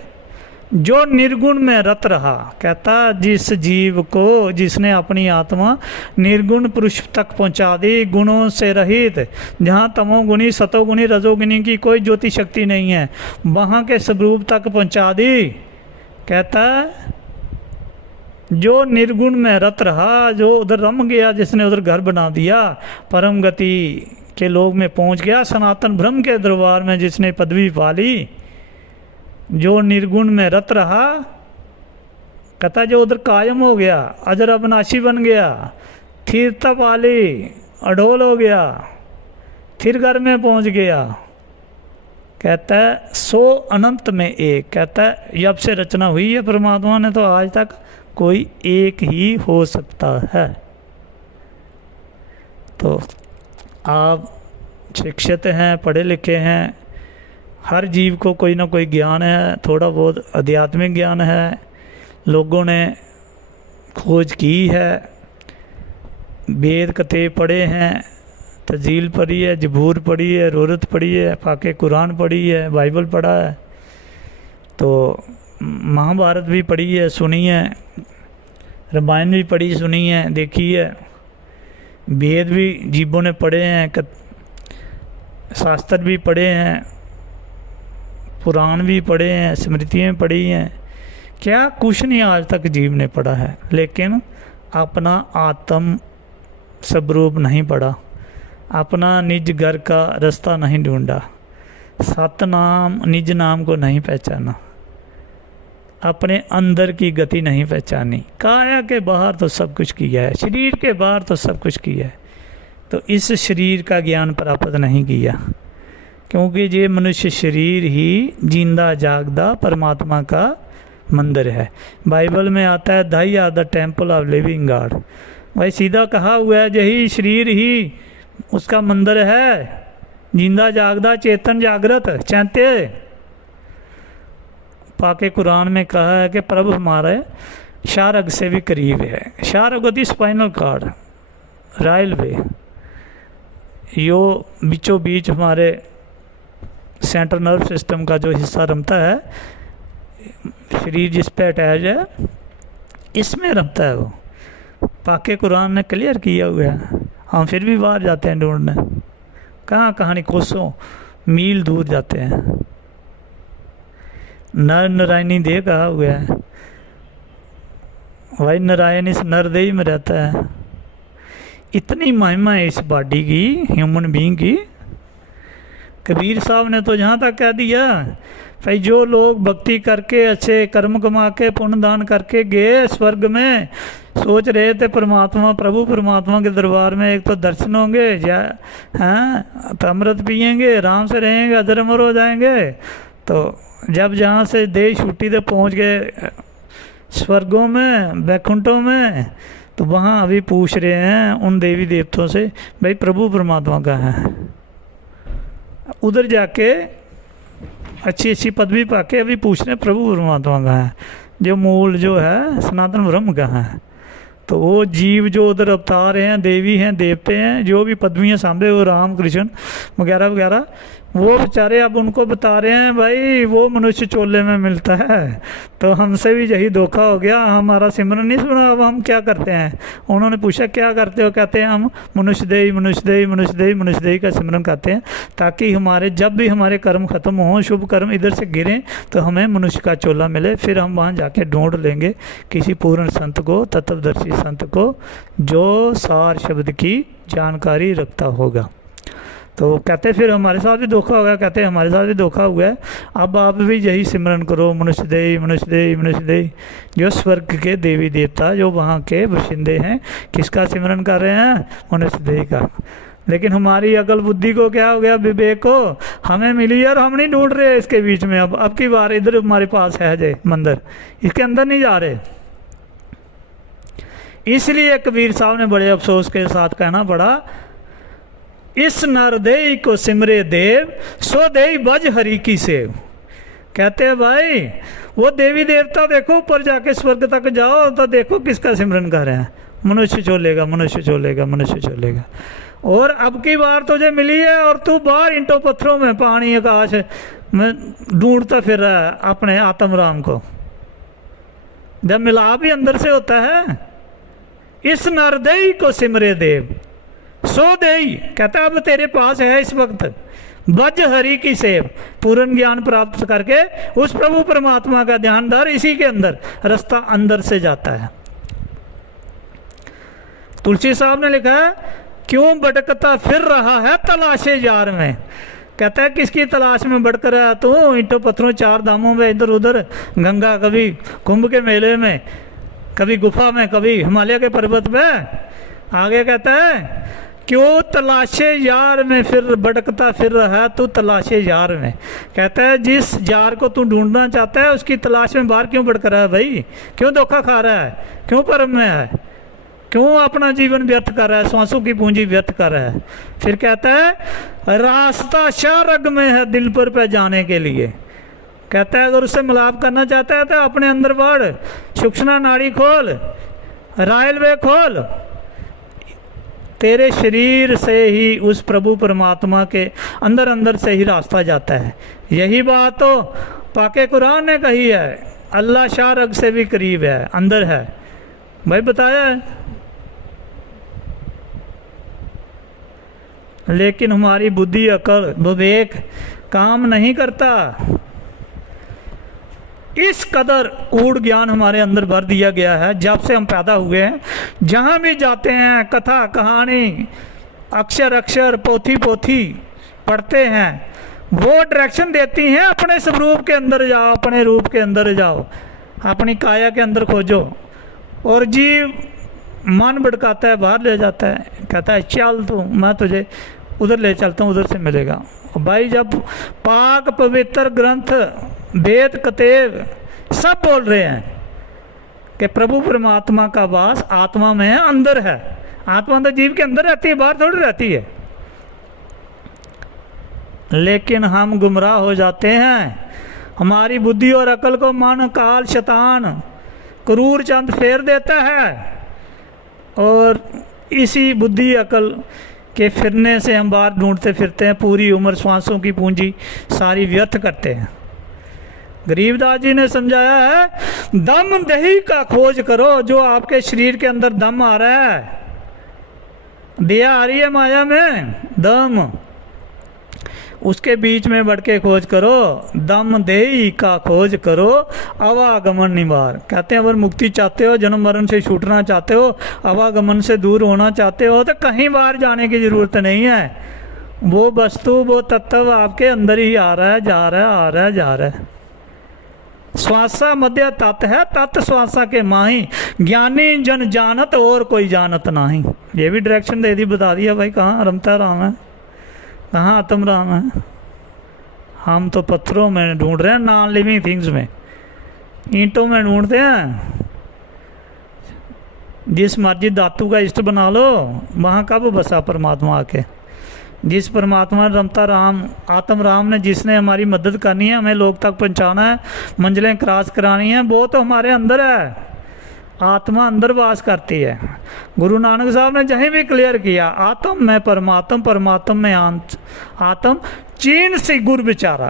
जो निर्गुण में रत रहा। कहता जिस जीव को, जिसने अपनी आत्मा निर्गुण पुरुष तक पहुंचा दी, गुणों से रहित, जहाँ तमोगुणी सतोगुणी रजोगुणी की कोई ज्योति शक्ति नहीं है, वहाँ के स्वरूप तक पहुंचा दी। कहता जो निर्गुण में रत रहा, जो उधर रम गया, जिसने उधर घर बना दिया, परम गति के लोग में पहुंच गया, सनातन ब्रह्म के दरबार में जिसने पदवी पाली, जो निर्गुण में रत रहा, कहता जो उधर कायम हो गया, अजर अविनाशी बन गया, स्थिरता पाली, अडोल हो गया, फिर घर में पहुंच गया। कहता है सो अनंत में एक। कहता है जब से रचना हुई है परमात्मा ने, तो आज तक कोई एक ही हो सकता है। तो आप शिक्षित हैं, पढ़े लिखे हैं, हर जीव को कोई ना कोई ज्ञान है, थोड़ा बहुत आध्यात्मिक ज्ञान है, लोगों ने खोज की है, वेद कते पढ़े हैं, तजील पढ़ी है, जबूर पढ़ी है, रोरत पढ़ी है, पाके कुरान पढ़ी है, बाइबल पढ़ा है, तो महाभारत भी पढ़ी है, सुनी है, रामायण भी पढ़ी सुनी है, देखी है, वेद भी जीवों ने पढ़े हैं, शास्त्र भी पढ़े हैं, पुराण भी पढ़े हैं, स्मृतियाँ पढ़ी हैं। क्या कुछ नहीं आज तक जीव ने पढ़ा है, लेकिन अपना आत्म स्वरूप नहीं पढ़ा, अपना निज घर का रास्ता नहीं ढूंढा, सतनाम निज नाम को नहीं पहचाना, अपने अंदर की गति नहीं पहचानी। काया के बाहर तो सब कुछ किया है, शरीर के बाहर तो सब कुछ किया है, तो इस शरीर का ज्ञान प्राप्त नहीं किया, क्योंकि ये मनुष्य शरीर ही जिंदा जागदा परमात्मा का मंदिर है। बाइबल में आता है thy are the temple of living God. भाई सीधा कहा हुआ है यही शरीर ही उसका मंदिर है, जिंदा जागदा चेतन जागृत चैत्य। पाके कुरान में कहा है कि प्रभु हमारे शारग से भी करीब है। शारग होती स्पाइनल कार्ड, राइल वे, यो बीचों बीच हमारे सेंट्रल नर्व सिस्टम का जो हिस्सा रमता है, शरीर जिस पे अटैच है इसमें रखता है वो। पाके कुरान ने क्लियर किया हुआ है, हम फिर भी बाहर जाते हैं ढूंढने, कहाँ कहानी कोसों मील दूर जाते हैं। नर नारायणी देह कहा हुआ है, भाई नारायण इस नरदेह में रहता है। इतनी महिमा है इस बॉडी की, ह्यूमन बीइंग की। कबीर साहब ने तो यहाँ तक कह दिया भाई जो लोग भक्ति करके अच्छे कर्म कमा के पुण्य दान करके गए स्वर्ग में, सोच रहे थे परमात्मा प्रभु परमात्मा के दरबार में एक तो दर्शन होंगे या हैं तो अमृत पियेंगे, आराम से रहेंगे, अजर अमर हो जाएंगे। तो जब जहाँ से देह छुट्टी तक पहुँच गए स्वर्गों में, वैकुंठों में, तो वहाँ अभी पूछ रहे हैं उन देवी देवताओं से भाई प्रभु परमात्मा कहाँ है। उधर जाके अच्छी अच्छी पदवी पाके अभी पूछ रहे हैं प्रभु परमात्मा कहाँ है, जो मूल जो है सनातन ब्रह्म कहाँ है। तो वो जीव जो उधर अवतार हैं, देवी हैं, देवते हैं, जो भी पदवियाँ सांभे वो राम कृष्ण वगैरह वगैरह, वो बेचारे अब उनको बता रहे हैं भाई वो मनुष्य चोले में मिलता है। तो हमसे भी यही धोखा हो गया, हमारा सिमरन नहीं सुना, अब हम क्या करते हैं। उन्होंने पूछा क्या करते हो, कहते हैं हम मनुष्य देही मनुष्य देही मनुष्य देही मनुष्य देही का सिमरन करते हैं, ताकि हमारे जब भी हमारे कर्म खत्म हों, शुभ कर्म इधर से गिरें, तो हमें मनुष्य का चोला मिले। फिर हम वहाँ जाके ढूंढ लेंगे किसी पूर्ण संत को, तत्वदर्शी संत को, जो सार शब्द की जानकारी रखता होगा। तो कहते फिर हमारे साथ भी धोखा हो गया, कहते हमारे साथ भी धोखा हुआ है, अब आप भी यही सिमरन करो मनुष्य देही मनुष्य देही मनुष्य देही। जो स्वर्ग के देवी देवता जो वहाँ के बाशिंदे हैं, किसका सिमरन कर रहे हैं, मनुष्य देही का। लेकिन हमारी अकल बुद्धि को क्या हो गया, विवेक को हमें मिली और हम नहीं ढूंढ रहे इसके बीच में। अब की बार इधर हमारे पास है जय मंदिर, इसके अंदर नहीं जा रहे। इसलिए कबीर साहब ने बड़े अफसोस के साथ कहना पड़ा, इस नरदेही को सिमरे देव, सो देही बज हरि की सेव। कहते हैं भाई वो देवी देवता देखो ऊपर जाके स्वर्ग तक जाओ तो देखो किसका सिमरन कर रहे हैं, मनुष्य चोलेगा मनुष्य चोलेगा मनुष्य चोलेगा। और अब की बार तुझे मिली है और तू बाहर ईंटों पत्थरों में पानी आकाश में ढूंढता फिर रहा है अपने आत्म राम को, जब मिलाप ही अंदर से होता है। इस नरदेही को सिमरे देव, सो देही, कहता अब तेरे पास है इस वक्त बज हरि की सेव, पूर्ण ज्ञान प्राप्त करके उस प्रभु परमात्मा का ध्यान धर, इसी के अंदर रास्ता अंदर से जाता है। तुलसी साहब ने लिखा है, क्यों भटकता फिर रहा है तलाशे यार में। कहता है किसकी तलाश में भटक रहा तू, ईंटों पत्थरों चार धामों में इधर उधर, गंगा कभी कुंभ के मेले में, कभी गुफा में, कभी हिमालय के पर्वत पे। आगे कहता है क्यों तलाशे यार में फिर भटकता फिर रहा है तू तलाशे यार में। कहता है जिस यार को तू ढूंढना चाहता है उसकी तलाश में बाहर क्यों भटक रहा है भाई, क्यों धोखा खा रहा है, क्यों परम में है, क्यों अपना जीवन व्यर्थ कर रहा है, सांसों की पूंजी व्यर्थ कर रहा है। फिर कहता है रास्ता शाहरग में है दिल पर जाने के लिए। कहता है अगर उससे मिलाप करना चाहता है तो अपने अंदर बढ़, सूक्ष्म नाड़ी खोल, रायलवे खोल, तेरे शरीर से ही उस प्रभु परमात्मा के अंदर अंदर से ही रास्ता जाता है। यही बात तो पाके कुरान ने कही है, अल्लाह शाहरग से भी करीब है, अंदर है भाई, बताया है। लेकिन हमारी बुद्धि अकल विवेक काम नहीं करता। इस कदर कूड़ ज्ञान हमारे अंदर भर दिया गया है जब से हम पैदा हुए हैं। जहाँ भी जाते हैं कथा कहानी अक्षर अक्षर पोथी पोथी पढ़ते हैं, वो डायरेक्शन देती हैं अपने स्वरूप के अंदर जाओ, अपने रूप के अंदर जाओ, अपनी काया के अंदर खोजो। और जीव मन भड़काता है, बाहर ले जाता है, कहता है चल तू मैं तुझे उधर ले चलता हूँ, उधर से मिलेगा। भाई जब पाक पवित्र ग्रंथ वेद कतेब सब बोल रहे हैं कि प्रभु परमात्मा का वास आत्मा में है, अंदर है। आत्मा तो जीव के अंदर रहती है, बाहर थोड़ी रहती है। लेकिन हम गुमराह हो जाते हैं, हमारी बुद्धि और अकल को मन काल शैतान क्रूर चंद फेर देता है, और इसी बुद्धि अकल के फिरने से हम बाहर ढूंढते फिरते हैं, पूरी उम्र श्वासों की पूंजी सारी व्यर्थ करते हैं। गरीबदास जी ने समझाया है, दम दही का खोज करो। जो आपके शरीर के अंदर दम आ रहा है, दिया आ रही है माया में दम, उसके बीच में बढ़ के खोज करो। दम देही का खोज करो, अवागमन निवार। कहते हैं अगर मुक्ति चाहते हो, जन्म मरण से छूटना चाहते हो, अवागमन से दूर होना चाहते हो, तो कहीं बाहर जाने की जरूरत नहीं है। वो वस्तु, वो तत्व आपके अंदर ही आ रहा है, जा रहा है, आ रहा है, जा रहा है। श्वासा मध्य तत् है, तत् श्वासा के माही, ज्ञानी जन जानत और कोई जानत नहीं। ये भी डायरेक्शन दे दी, बता दिया भाई कहाँ रमता राम है, कहाँ आत्म राम है। हम तो पत्थरों में ढूंढ रहे हैं, नॉन लिविंग थिंग्स में, ईंटों में ढूंढते हैं। जिस मर्जी धातु का इष्ट बना लो, वहाँ कब बसा परमात्मा आके। जिस परमात्मा रमता राम, आत्म राम ने, जिसने हमारी मदद करनी है, हमें लोग तक पहुँचाना है, मंजिलें क्रॉस करानी है, वो तो हमारे अंदर है। आत्मा अंदर वास करती है। गुरु नानक साहब ने जहीं भी क्लियर किया, आत्म में परमात्म, परमात्म में आत्म, चीन से गुरु विचारा।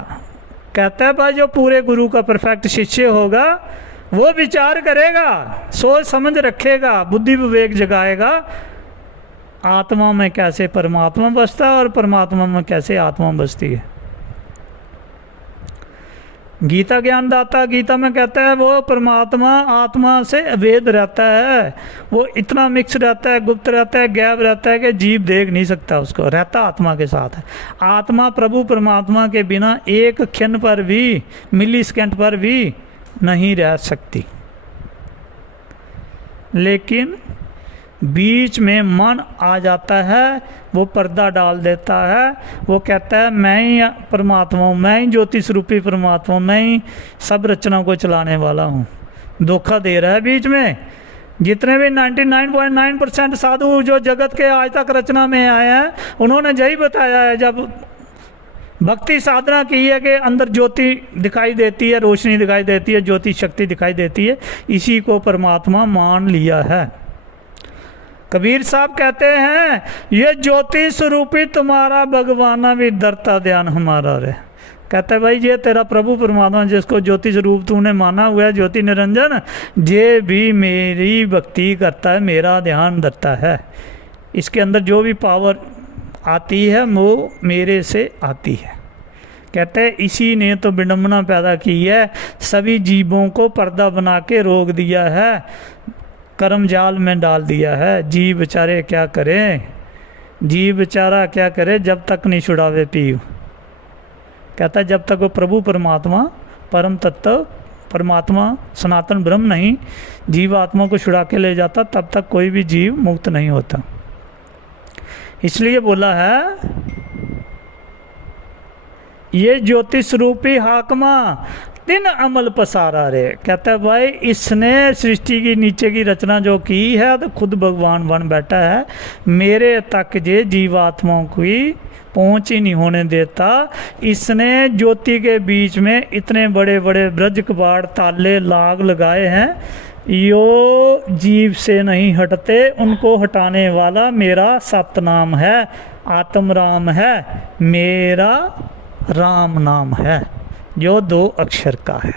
कहता है भाई जो पूरे गुरु का परफेक्ट शिष्य होगा, वो विचार करेगा, सोच समझ रखेगा, बुद्धि विवेक जगाएगा, आत्मा में कैसे परमात्मा बसता है और परमात्मा में कैसे आत्मा बसती है। गीता ज्ञान दाता गीता में कहता है वो परमात्मा आत्मा से अभेद रहता है, वो इतना मिक्स रहता है, गुप्त रहता है, गैब रहता है कि जीव देख नहीं सकता उसको, रहता आत्मा के साथ है। आत्मा प्रभु परमात्मा के बिना एक क्षण पर भी, मिली सेकंड पर भी नहीं रह सकती। लेकिन बीच में मन आ जाता है, वो पर्दा डाल देता है, वो कहता है मैं ही परमात्मा हूँ, मैं ही ज्योति स्वरूपी परमात्मा हूँ, मैं ही सब रचना को चलाने वाला हूँ। धोखा दे रहा है बीच में। जितने भी 99.9% साधु जो जगत के आज तक रचना में आए हैं, उन्होंने यही बताया है, जब भक्ति साधना की है कि अंदर ज्योति दिखाई देती है, रोशनी दिखाई देती है, ज्योति शक्ति दिखाई देती है, इसी को परमात्मा मान लिया है। कबीर साहब कहते हैं ये ज्योति स्वरूपी तुम्हारा भगवाना भी धरता ध्यान हमारा रे। कहते हैं भाई ये तेरा प्रभु परमात्मा जिसको ज्योति स्वरूप तूने माना हुआ है, ज्योति निरंजन, ये भी मेरी भक्ति करता है, मेरा ध्यान धरता है। इसके अंदर जो भी पावर आती है वो मेरे से आती है। कहते हैं इसी ने तो विडंबना पैदा की है, सभी जीवों को पर्दा बना के रोक दिया है, कर्म जाल में डाल दिया है। जीव बेचारे क्या करें, जीव बेचारा क्या करे जब तक नहीं छुड़ावे पीव। कहता है जब तक वो प्रभु परमात्मा, परम तत्व परमात्मा, सनातन ब्रह्म नहीं जीव आत्मा को छुड़ा के ले जाता, तब तक कोई भी जीव मुक्त नहीं होता। इसलिए बोला है ये ज्योतिष रूपी हाकमा दिन अमल पसारा रे। कहता है भाई इसने सृष्टि की नीचे की रचना जो की है तो खुद भगवान बन बैठा है, मेरे तक जे जीवात्माओं की पहुँच ही नहीं होने देता। इसने ज्योति के बीच में इतने बड़े बड़े ब्रज कबाड़ ताले लाग लगाए हैं, यो जीव से नहीं हटते, उनको हटाने वाला मेरा सतनाम है, आत्म राम है, मेरा राम नाम है जो 2 अक्षर का है।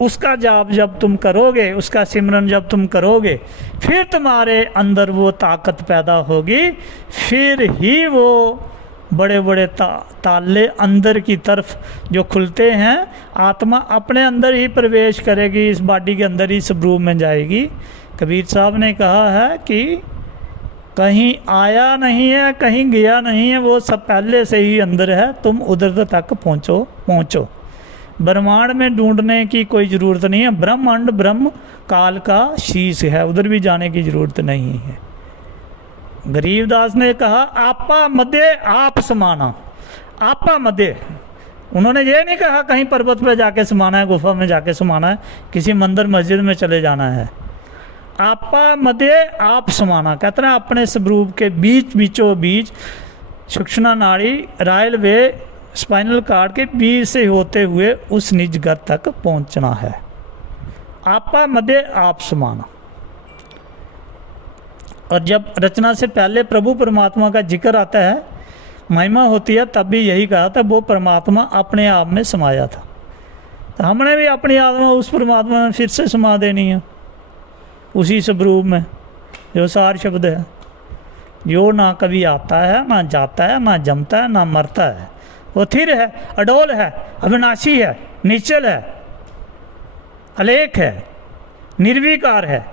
उसका जाप जब तुम करोगे, उसका सिमरन जब तुम करोगे, फिर तुम्हारे अंदर वो ताकत पैदा होगी, फिर ही वो बड़े बड़े ताले अंदर की तरफ जो खुलते हैं, आत्मा अपने अंदर ही प्रवेश करेगी, इस बॉडी के अंदर ही स्वरूप में जाएगी। कबीर साहब ने कहा है कि कहीं आया नहीं है, कहीं गया नहीं है, वो सब पहले से ही अंदर है, तुम उधर तक पहुँचो। ब्रह्मांड में ढूंढने की कोई ज़रूरत नहीं है, ब्रह्मांड ब्रह्म काल का शीश है, उधर भी जाने की ज़रूरत नहीं है। गरीबदास ने कहा आपा मध्य आप समाना, आपा मध्य। उन्होंने ये नहीं कहा कहीं पर्वत पे जाके समाना है, गुफा में जाके समाना है, किसी मंदिर मस्जिद में चले जाना है। आपा मध्य आप समाना, कहते हैं अपने स्वरूप के बीचों बीच सूक्ष्म नाड़ी रायल वे स्पाइनल कार्ड के बीच से होते हुए उस निज घर तक पहुंचना है। आपा मध्य आप समाना। और जब रचना से पहले प्रभु परमात्मा का जिक्र आता है, महिमा होती है, तब भी यही कहा था वो परमात्मा अपने आप में समाया था। तो हमने भी अपनी आत्मा उस परमात्मा में फिर से समा देनी है, उसी स्वरूप में जो सार शब्द है, जो ना कभी आता है, ना जाता है, ना जमता है, ना मरता है। वो स्थिर है, अडोल है, अविनाशी है, निश्चल है, अलेख है, निर्विकार है,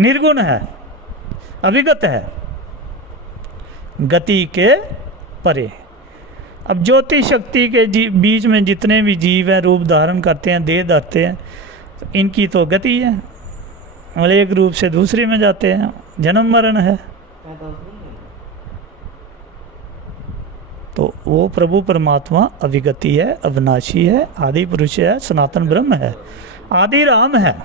निर्गुण है, अविगत है, गति के परे। अब ज्योति शक्ति के बीच में जितने भी जीव हैं, रूप धारण करते हैं, देह धरते हैं, तो इनकी तो गति है, और एक रूप से दूसरे में जाते हैं, जन्म मरण है। तो वो प्रभु परमात्मा अविगति है, अविनाशी है, आदि पुरुष है, सनातन ब्रह्म है, आदि राम है।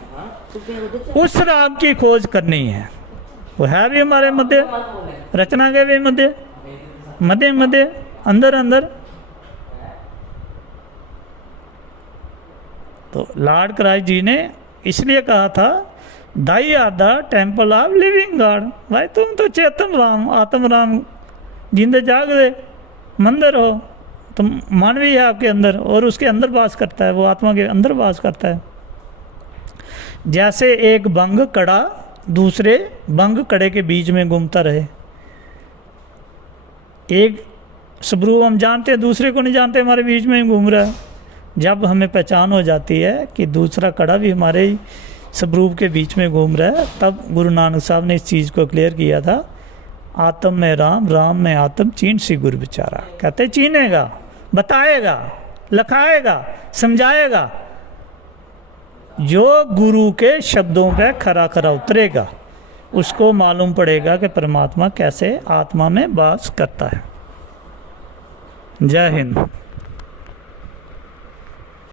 उस राम की खोज करनी है। वो है भी हमारे मध्य, रचना के भी मध्य, मध्य मध्य, अंदर अंदर। तो लॉर्ड क्राइस्ट जी ने इसलिए कहा था, thy are the temple of living God. भाई तुम तो चेतन राम, आत्म राम, जिंदे जागदे मंदिर हो, तुम मानवी है आपके अंदर, और उसके अंदर वास करता है, वो आत्मा के अंदर वास करता है। जैसे एक बंग कड़ा दूसरे बंग कड़े के बीच में घूमता रहे। एक स्वरूप हम जानते हैं, दूसरे को नहीं जानते, हमारे बीच में ही घूम रहा है। जब हमें पहचान हो जाती है कि दूसरा कड़ा भी हमारे ही स्वरूप के बीच में घूम रहा है, तब गुरु नानक साहब ने इस चीज़ को क्लियर किया था, आत्म में राम, राम में आत्म, चीन सी गुरु बिचारा। कहते चीनेगा, बताएगा, लखाएगा, समझाएगा, जो गुरु के शब्दों पे खरा खरा उतरेगा, उसको मालूम पड़ेगा कि परमात्मा कैसे आत्मा में वास करता है। जय हिंद।